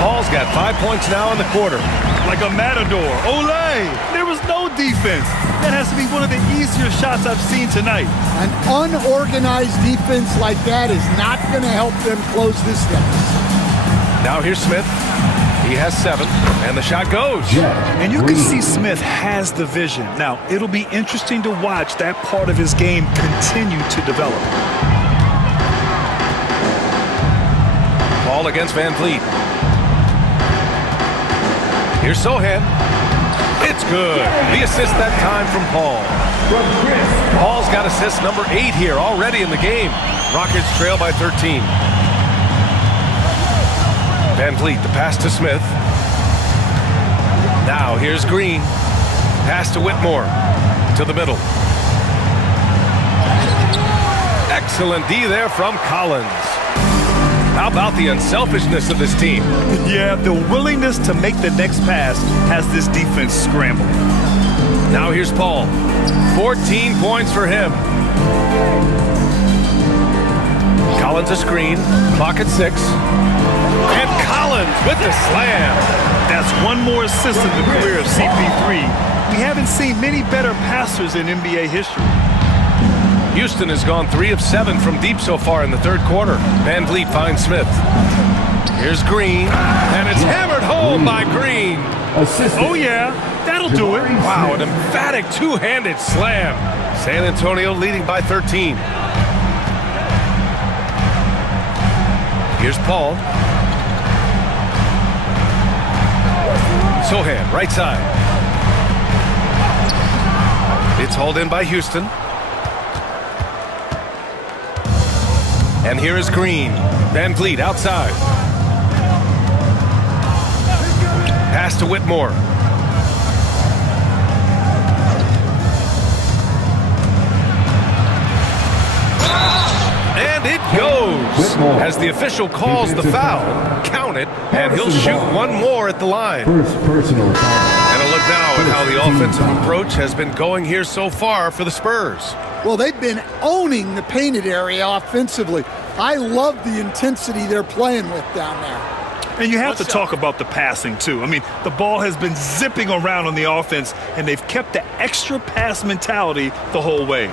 Paul's got 5 points now in the quarter. Like a matador. Olay! There was no defense. That has to be one of the easier shots I've seen tonight. An unorganized defense like that is not going to help them close this deficit. Now here's Smith. He has 7, and the shot goes. And you can see Smith has the vision. Now, it'll be interesting to watch that part of his game continue to develop. Paul against Van Vliet. Here's Sohan. It's good. The assist that time from Paul. Paul's got assist number 8 here already in the game. Rockets trail by 13. Van Vliet, the pass to Smith. Now here's Green. Pass to Whitmore. To the middle. Excellent D there from Collins. How about the unselfishness of this team? Yeah, the willingness to make the next pass has this defense scrambling. Now here's Paul. 14 points for him. Collins a screen. Clock at 6. And Collins with the slam. That's one more assist in the career of CP3. We haven't seen many better passers in NBA history. Houston has gone 3 of 7 from deep so far in the third quarter. Van Vliet finds Smith. Here's Green, and it's hammered home by Green. Oh yeah, that'll do it. Wow, an emphatic two-handed slam. San Antonio leading by 13. Here's Paul. Sohan, right side. It's hauled in by Houston. And here is Green. Van Vliet outside. Pass to Whitmore. And it goes. As the official calls the foul, count it, and he'll shoot one more at the line. First personal foul. And a look now at how the offensive approach has been going here so far for the Spurs. Well, they've been owning the painted area offensively. I love the intensity they're playing with down there. And you have to talk about the passing, too. I mean, the ball has been zipping around on the offense, and they've kept the extra pass mentality the whole way.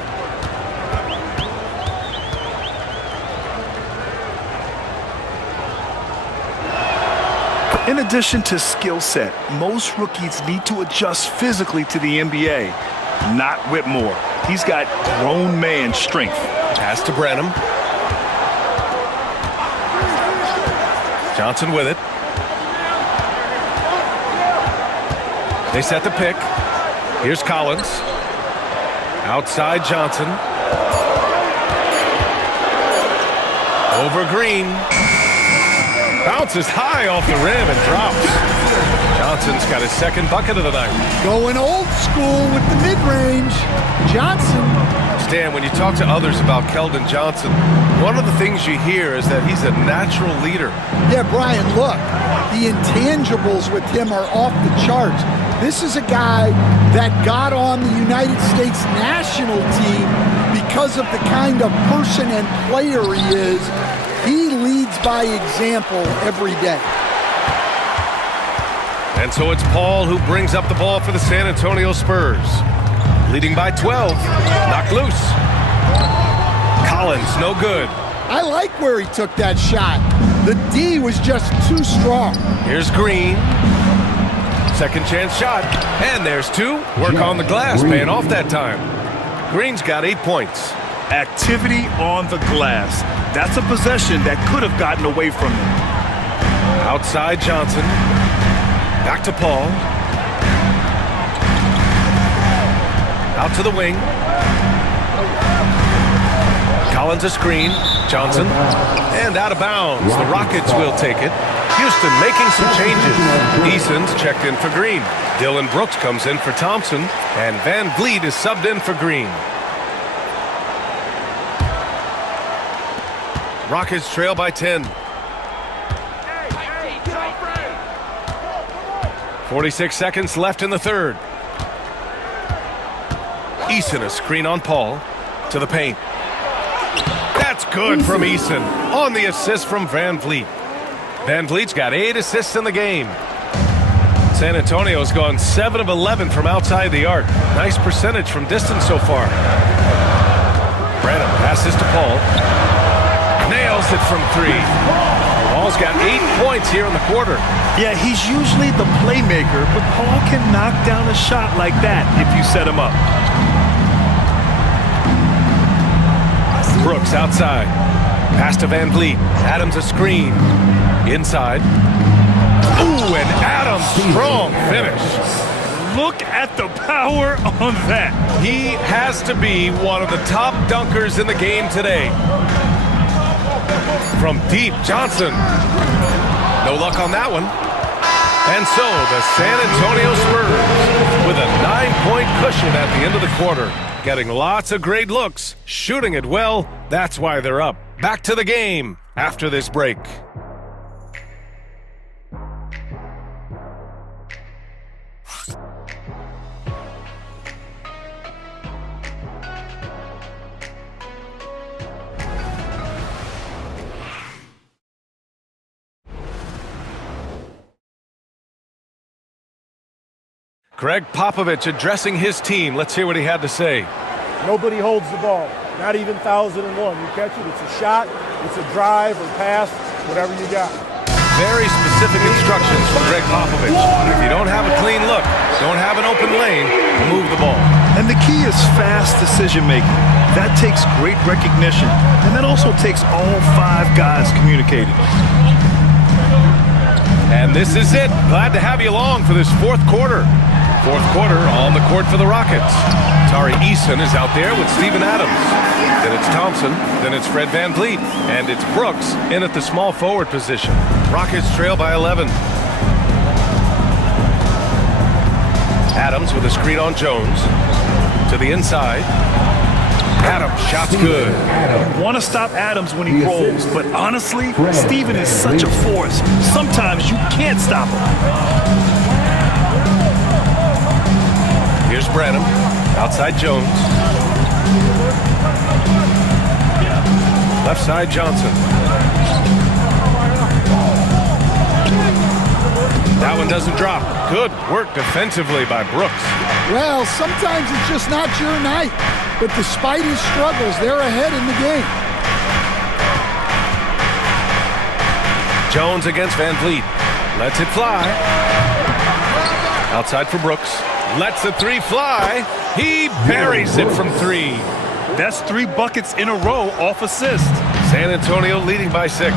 In addition to skill set, most rookies need to adjust physically to the NBA. Not Whitmore. He's got grown man strength. Pass to Branham. Johnson with it. They set the pick. Here's Collins. Outside Johnson. Over Green. Bounces high off the rim and drops. Johnson's got his second bucket of the night. Going old school with the mid-range. Johnson. Stan, when you talk to others about Keldon Johnson, one of the things you hear is that he's a natural leader. Yeah, Brian, look, the intangibles with him are off the charts. This is a guy that got on the United States national team because of the kind of person and player he is. He leads by example every day. And so it's Paul who brings up the ball for the San Antonio Spurs. Leading by 12. Knocked loose. Collins, no good. I like where he took that shot. The D was just too strong. Here's Green. Second chance shot. And there's 2. Work on the glass, paying off that time. Green's got 8 points. Activity on the glass. That's a possession that could have gotten away from him. Outside Johnson. Back to Paul. Out to the wing. Collins a screen. Johnson. And out of bounds. The Rockets will take it. Houston making some changes. Eason's checked in for Green. Dylan Brooks comes in for Thompson. And Van Vliet is subbed in for Green. Rockets trail by 10. 46 seconds left in the third. Eason a screen on Paul. To the paint. That's good from Eason. On the assist from Van Vliet. Van Vliet's got 8 assists in the game. San Antonio's gone 7 of 11 from outside the arc. Nice percentage from distance so far. Branham passes to Paul. Nails it from 3. Paul's got 8 points here in the quarter. Yeah, he's usually the playmaker, but Paul can knock down a shot like that if you set him up. Brooks outside. Pass to Van Vliet. Adams a screen. Inside. Ooh, and Adams, strong finish. Look at the power on that. He has to be one of the top dunkers in the game today. From deep, Johnson. No luck on that one. And so the San Antonio Spurs with a 9-point cushion at the end of the quarter. Getting lots of great looks, shooting it well. That's why they're up. Back to the game. after this break. Greg Popovich addressing his team. Let's hear what he had to say. Nobody holds the ball, not even 1,001. You catch it, it's a shot, it's a drive or pass, whatever you got. Very specific instructions from Greg Popovich. If you don't have a clean look, don't have an open lane, move the ball. And the key is fast decision-making. That takes great recognition, and that also takes all 5 guys communicating. And this is it. Glad to have you along for this fourth quarter. Fourth quarter on the court for the Rockets. Tari Eason is out there with Steven Adams. Then it's Thompson. Then it's Fred VanVleet. And it's Brooks in at the small forward position. Rockets trail by 11. Adams with a screen on Jones. To the inside. Adams, shot's good. You want to stop Adams when he rolls, but honestly, Steven is such a force. Sometimes you can't stop him. Here's Branham, outside Jones. Left side Johnson. That one doesn't drop. Good work defensively by Brooks. Well, sometimes it's just not your night. But despite his struggles, they're ahead in the game. Jones against VanVleet. Lets it fly. Outside for Brooks. Lets the 3 fly. He buries it from 3. That's 3 buckets in a row off assist. San Antonio leading by 6.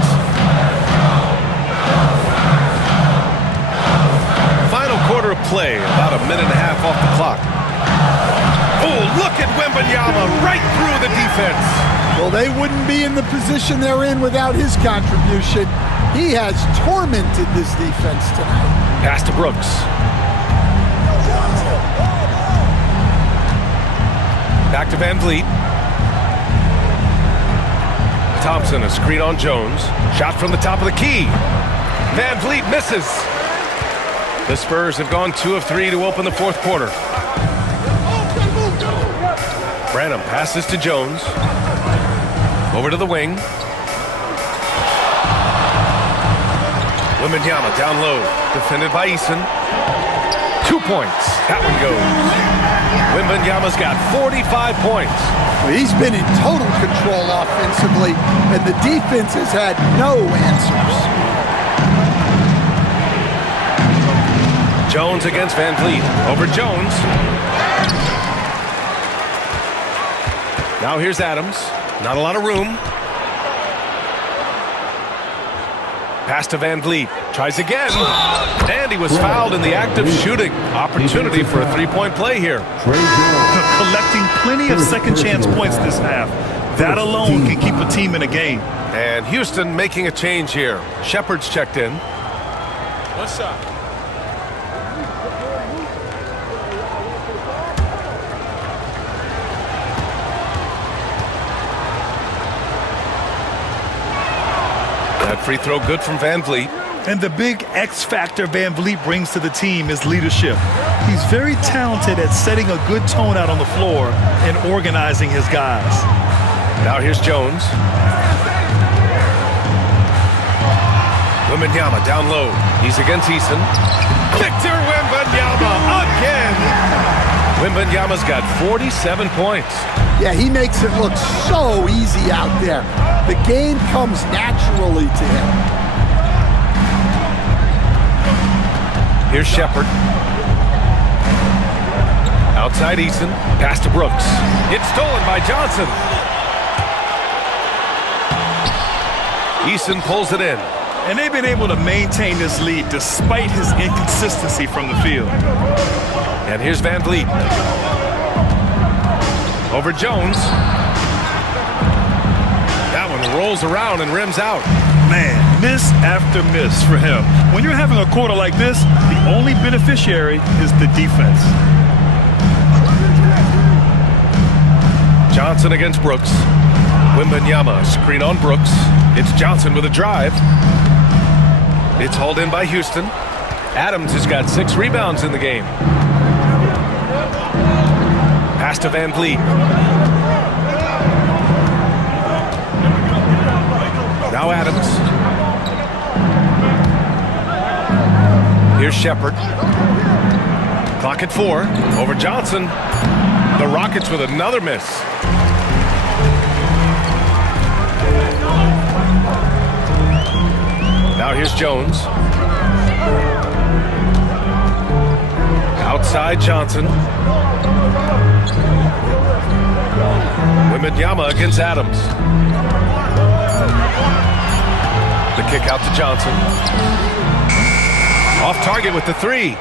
Final quarter of play. About a minute and a half off the clock. Oh, look at Wembanyama right through the defense. Well, they wouldn't be in the position they're in without his contribution. He has tormented this defense tonight. Pass to Brooks. Back to VanVleet. Thompson, a screen on Jones. Shot from the top of the key. VanVleet misses. The Spurs have gone 2 of 3 to open the fourth quarter. Branham passes to Jones. Over to the wing. Wembanyama down low. Defended by Eason. 2 points. That one goes. Wembanyama's got 45 points. He's been in total control offensively, and the defense has had no answers. Jones against VanVleet. Over Jones. Now here's Adams. Not a lot of room. Pass to VanVleet. Tries again. And he was fouled in the act of shooting. Opportunity for a 3-point play here. Collecting plenty of second chance points this half. That alone can keep a team in a game. And Houston making a change here. Shepard's checked in. What's up? That free throw good from VanVleet. And the big X factor VanVleet brings to the team is leadership. He's very talented at setting a good tone out on the floor and organizing his guys. Now here's Jones. Wembanyama down low. He's against Eason. Victor Wembanyama again. Wembanyama's got 47 points. Yeah, he makes it look so easy out there. The game comes naturally to him. Here's Shepard. Outside Eason. Pass to Brooks. It's stolen by Johnson. Eason pulls it in. And they've been able to maintain this lead despite his inconsistency from the field. And here's VanVleet. Over Jones. That one rolls around and rims out. Man, miss after miss for him. When you're having a quarter like this, the only beneficiary is the defense. Johnson against Brooks. Wembanyama, screen on Brooks. It's Johnson with a drive. It's hauled in by Houston. Adams has got 6 rebounds in the game. Pass to Van Vliet. Now Adams. Here's Shepherd. Clock at 4. Over Johnson. The Rockets with another miss. Now here's Jones. Outside Johnson. Wembanyama against Adams. The kick out to Johnson. Off target with the 3.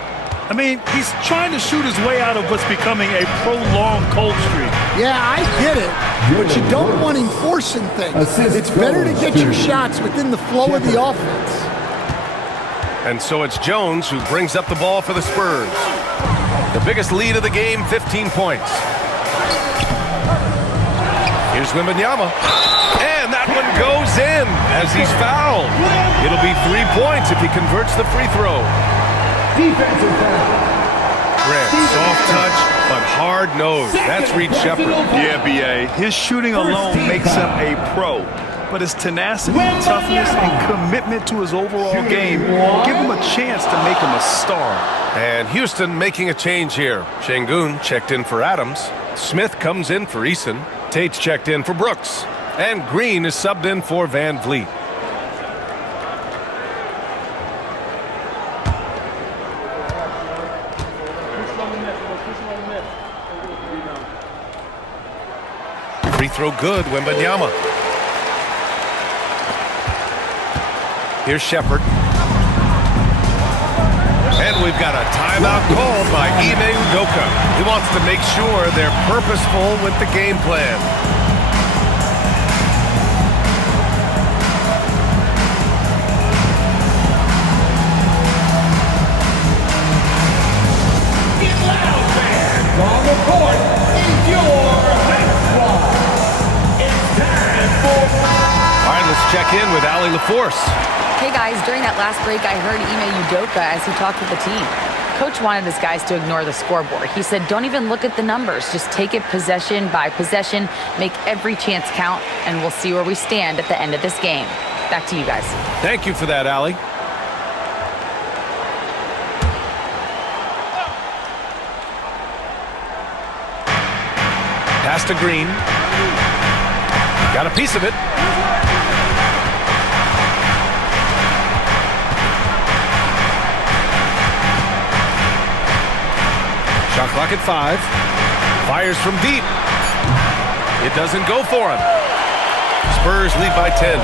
I mean, he's trying to shoot his way out of what's becoming a prolonged cold streak. Yeah, I get it, but you don't want him forcing things. It's better to get your shots within the flow of the offense. And so it's Jones who brings up the ball for the Spurs. The biggest lead of the game, 15 points. Here's Wembanyama. And that one goes in as he's fouled. It'll be 3 points if he converts the free throw. Defensive foul. Grant, soft touch, but hard nose. That's Reed Shepherd. Yeah, B.A. His shooting alone makes him a pro. But his tenacity, toughness, and commitment to his overall game give him a chance to make him a star. And Houston making a change here. Şengün checked in for Adams. Smith comes in for Eason. Tate's checked in for Brooks. And Green is subbed in for Van Vliet. Free throw good, Wembanyama. Here's Shepherd. And we've got a timeout called by Ime Udoka. He wants to make sure they're purposeful with the game plan. Get loud, fans! On the court is your high squad. It's time for... All right, let's check in with Allie LaForce. Hey guys, during that last break, I heard Ime Udoka as he talked with the team. Coach wanted his guys to ignore the scoreboard. He said, don't even look at the numbers. Just take it possession by possession, make every chance count, and we'll see where we stand at the end of this game. Back to you guys. Thank you for that, Allie. Pass to Green. Got a piece of it. Shot clock at 5. Fires from deep. It doesn't go for him. Spurs lead by 10.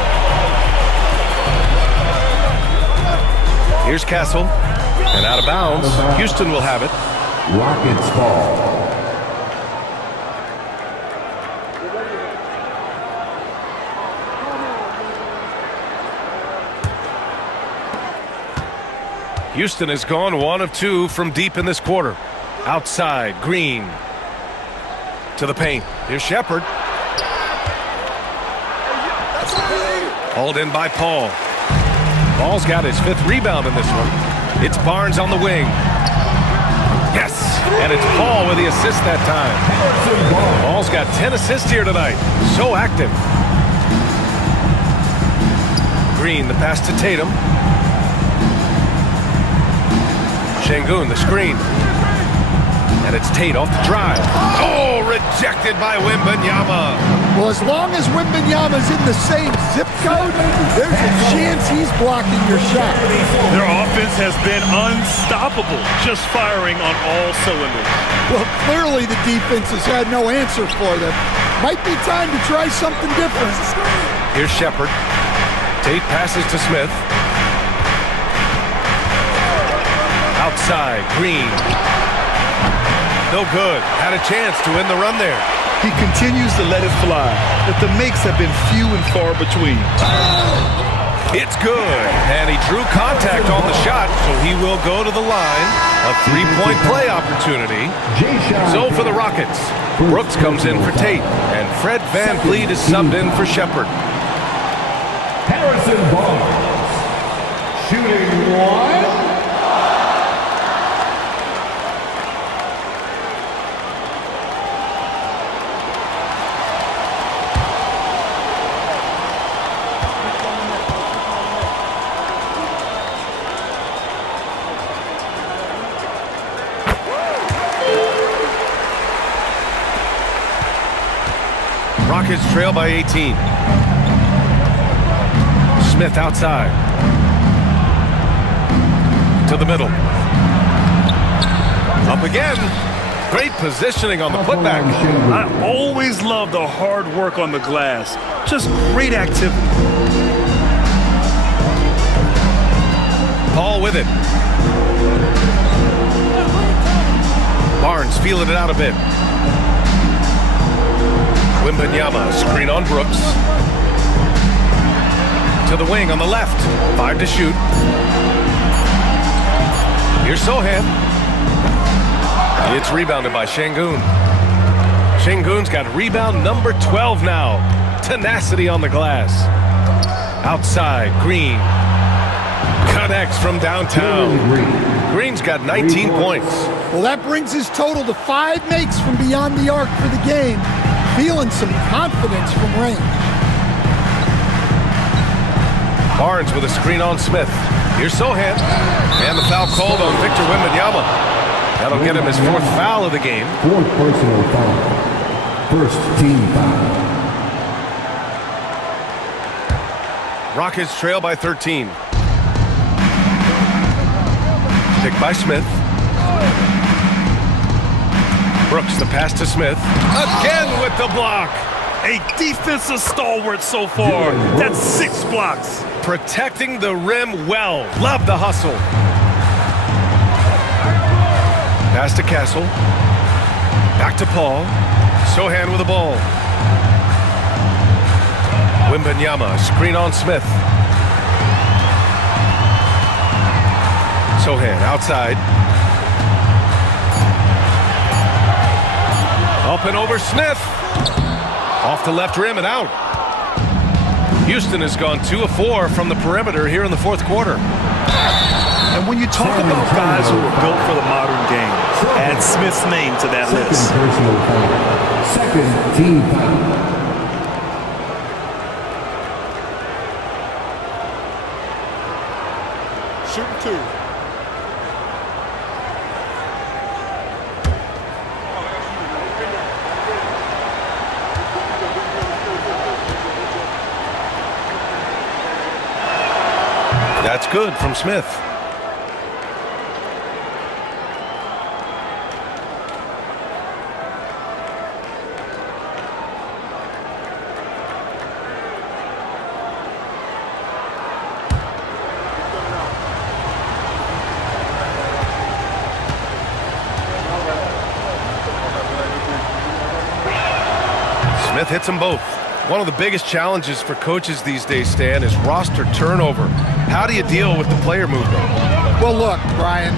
Here's Castle. And out of bounds. Houston will have it. Rockets ball. Houston has gone 1 of 2 from deep in this quarter. Outside, Green. To the paint. Here's Shepherd. Hauled in by Paul. Paul's got his 5th rebound in this one. It's Barnes on the wing. Yes! And it's Paul with the assist that time. Paul's got 10 assists here tonight. So active. Green, the pass to Tatum. Şengün, the screen. And it's Tate off the drive. Oh, rejected by Wembanyama. Well, as long as Wembanyama's in the same zip code, there's a chance he's blocking your shot. Their offense has been unstoppable, just firing on all cylinders. Well, clearly the defense has had no answer for them. Might be time to try something different. Here's Shepherd. Tate passes to Smith. Outside, Green. No good. Had a chance to win the run there. He continues to let it fly, but the makes have been few and far between. It's good. And he drew contact on the shot, so he will go to the line. A three-point play opportunity. So for the Rockets, Brooks comes in for Tate, and Fred VanVleet is subbed in for Shepherd. Harrison Barnes, shooting one. Rockets trail by 18. Smith outside. To the middle. Up again. Great positioning on the putback. I always love the hard work on the glass. Just great activity. Paul with it. Barnes feeling it out a bit. Wembanyama, screen on Brooks. To the wing on the left. 5 to shoot. Here's Sohan. It's rebounded by Şengün. Şengün's got rebound number 12 now. Tenacity on the glass. Outside, Green. Connects from downtown. Green's got 19 points. Well, that brings his total to 5 makes from beyond the arc for the game. Feeling some confidence from range. Barnes with a screen on Smith. Here's Sohan. And the foul called on Victor Wembanyama. That'll get him his 4th foul of the game. 4th personal foul. 1st team foul. Rockets trail by 13. Pick by Smith. Brooks, the pass to Smith. Again with the block. A defensive stalwart so far. That's 6 blocks. Protecting the rim well. Love the hustle. Pass to Castle. Back to Paul. Sohan with the ball. Wembanyama, screen on Smith. Sohan outside. Up and over Smith. Off the left rim and out. Houston has gone 2 of 4 from the perimeter here in the 4th quarter. And when you talk about guys who are built for the modern game, add Smith's name to that list. Personal foul. 2nd team foul. Shooting 2. That's good from Smith. Smith hits them both. One of the biggest challenges for coaches these days, Stan, is roster turnover. How do you deal with the player movement? Well, look, Brian,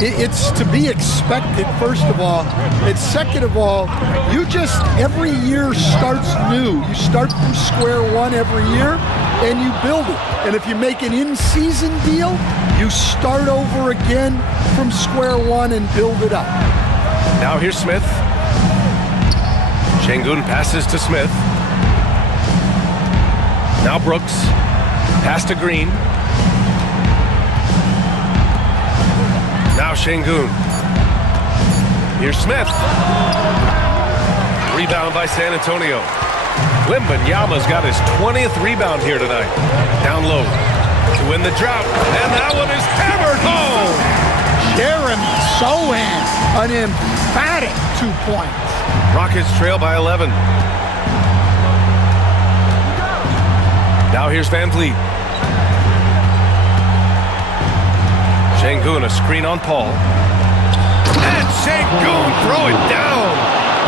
it's to be expected, first of all. And second of all, you just, every year starts new. You start from square one every year, and you build it. And if you make an in-season deal, you start over again from square one and build it up. Now here's Smith. Şengün passes to Smith. Now Brooks. Pass to Green. Now Şengün. Here's Smith. Rebound by San Antonio. Wembanyama's got his 20th rebound here tonight. Down low to win the drought. And that one is hammered home. Jeremy Sohan, an emphatic 2 points. Rockets trail by 11. Now here's VanVleet. Şengün, a screen on Paul. And Şengün throw it down.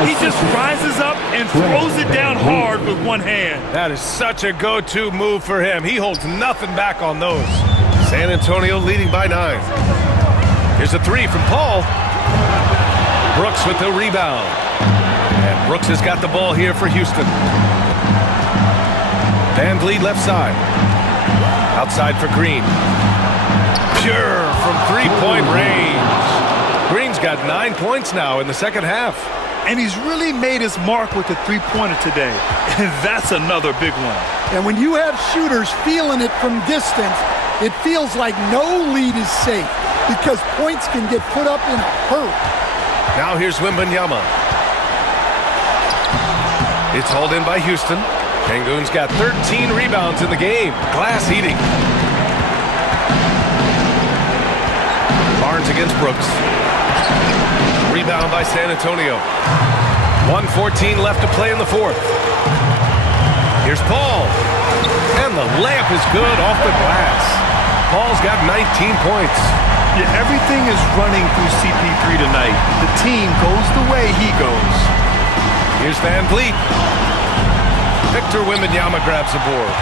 He just rises up and throws it down hard with one hand. That is such a go-to move for him. He holds nothing back on those. San Antonio leading by 9. Here's a three from Paul. Brooks with the rebound. And Brooks has got the ball here for Houston. Van Vliet left side. Outside for Green. Pure from three-point range. Green's got 9 points now in the second half. And he's really made his mark with the three-pointer today. And that's another big one. And when you have shooters feeling it from distance, it feels like no lead is safe because points can get put up in a hurry. Now here's Wembanyama. It's hauled in by Houston. Şengün's got 13 rebounds in the game. Glass eating. Barnes against Brooks. Rebound by San Antonio. 1:14 left to play in the fourth. Here's Paul. And the layup is good off the glass. Paul's got 19 points. Yeah, everything is running through CP3 tonight. The team goes the way he goes. Here's Van Vliet. Victor Wembanyama grabs the board.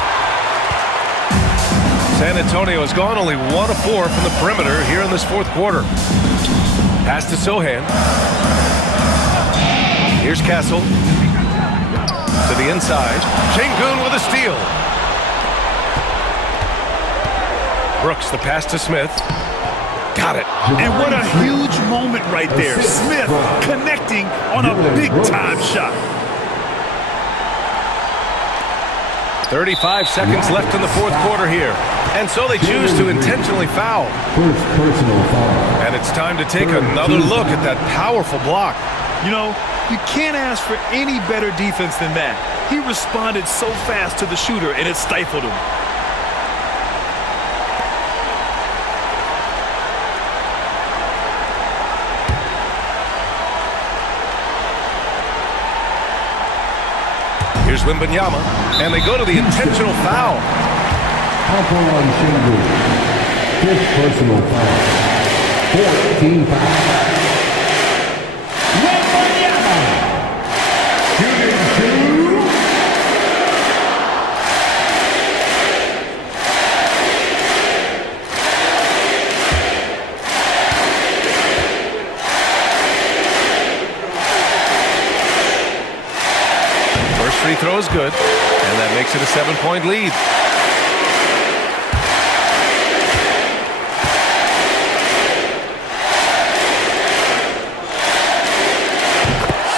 San Antonio has gone only 1 of 4 from the perimeter here in this fourth quarter. Pass to Sohan. Here's Castle. To the inside. Şengün with a steal. Brooks, the pass to Smith. Got it. And what a huge moment right there. Smith connecting on a big-time shot. 35 seconds left in the fourth quarter here. And so they choose to intentionally foul. First personal foul. And it's time to take another look at that powerful block. You know, you can't ask for any better defense than that. He responded so fast to the shooter, and it stifled him. Here's Wembanyama, and they go to the intentional foul. Foul on Şengün. Fifth personal foul. 14 fouls. Wembanyama. Shooting two. Free throw is good, and that makes it a 7-point lead.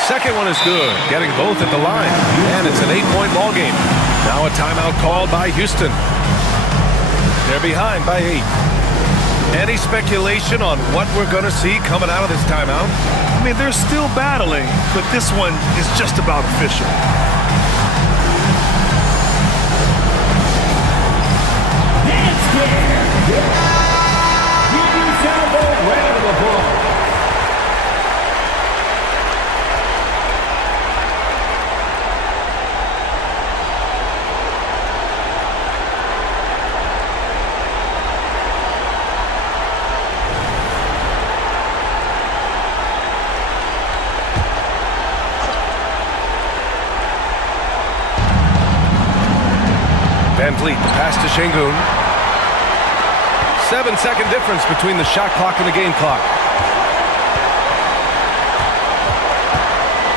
Second one is good, getting both at the line, and it's an 8-point ball game. Now a timeout called by Houston. They're behind by 8. Any speculation on what we're going to see coming out of this timeout? I mean, they're still battling, but this one is just about official. Van Vliet, the pass to Şengün. 7-second difference between the shot clock and the game clock.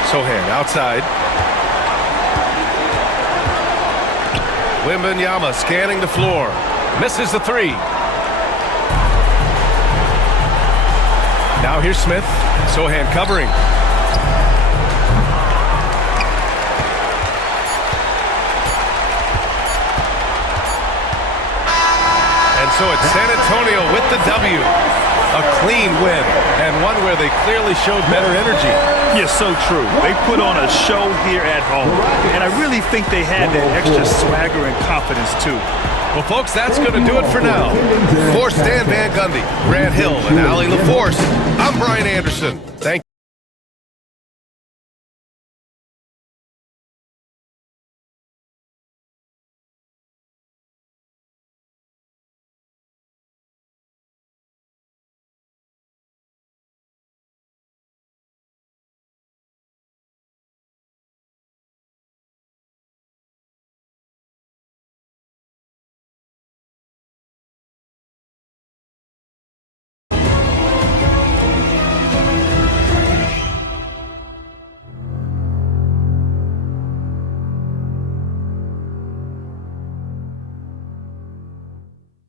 Sohan outside. Wembanyama scanning the floor. Misses the three. Now here's Smith. Sohan covering. So it's San Antonio with the W. A clean win, and one where they clearly showed better energy. Yeah, so true. They put on a show here at home, and I really think they had that extra swagger and confidence, too. Well, folks, that's going to do it for now. For Stan Van Gundy, Grant Hill, and Allie LaForce, I'm Brian Anderson. Thank you.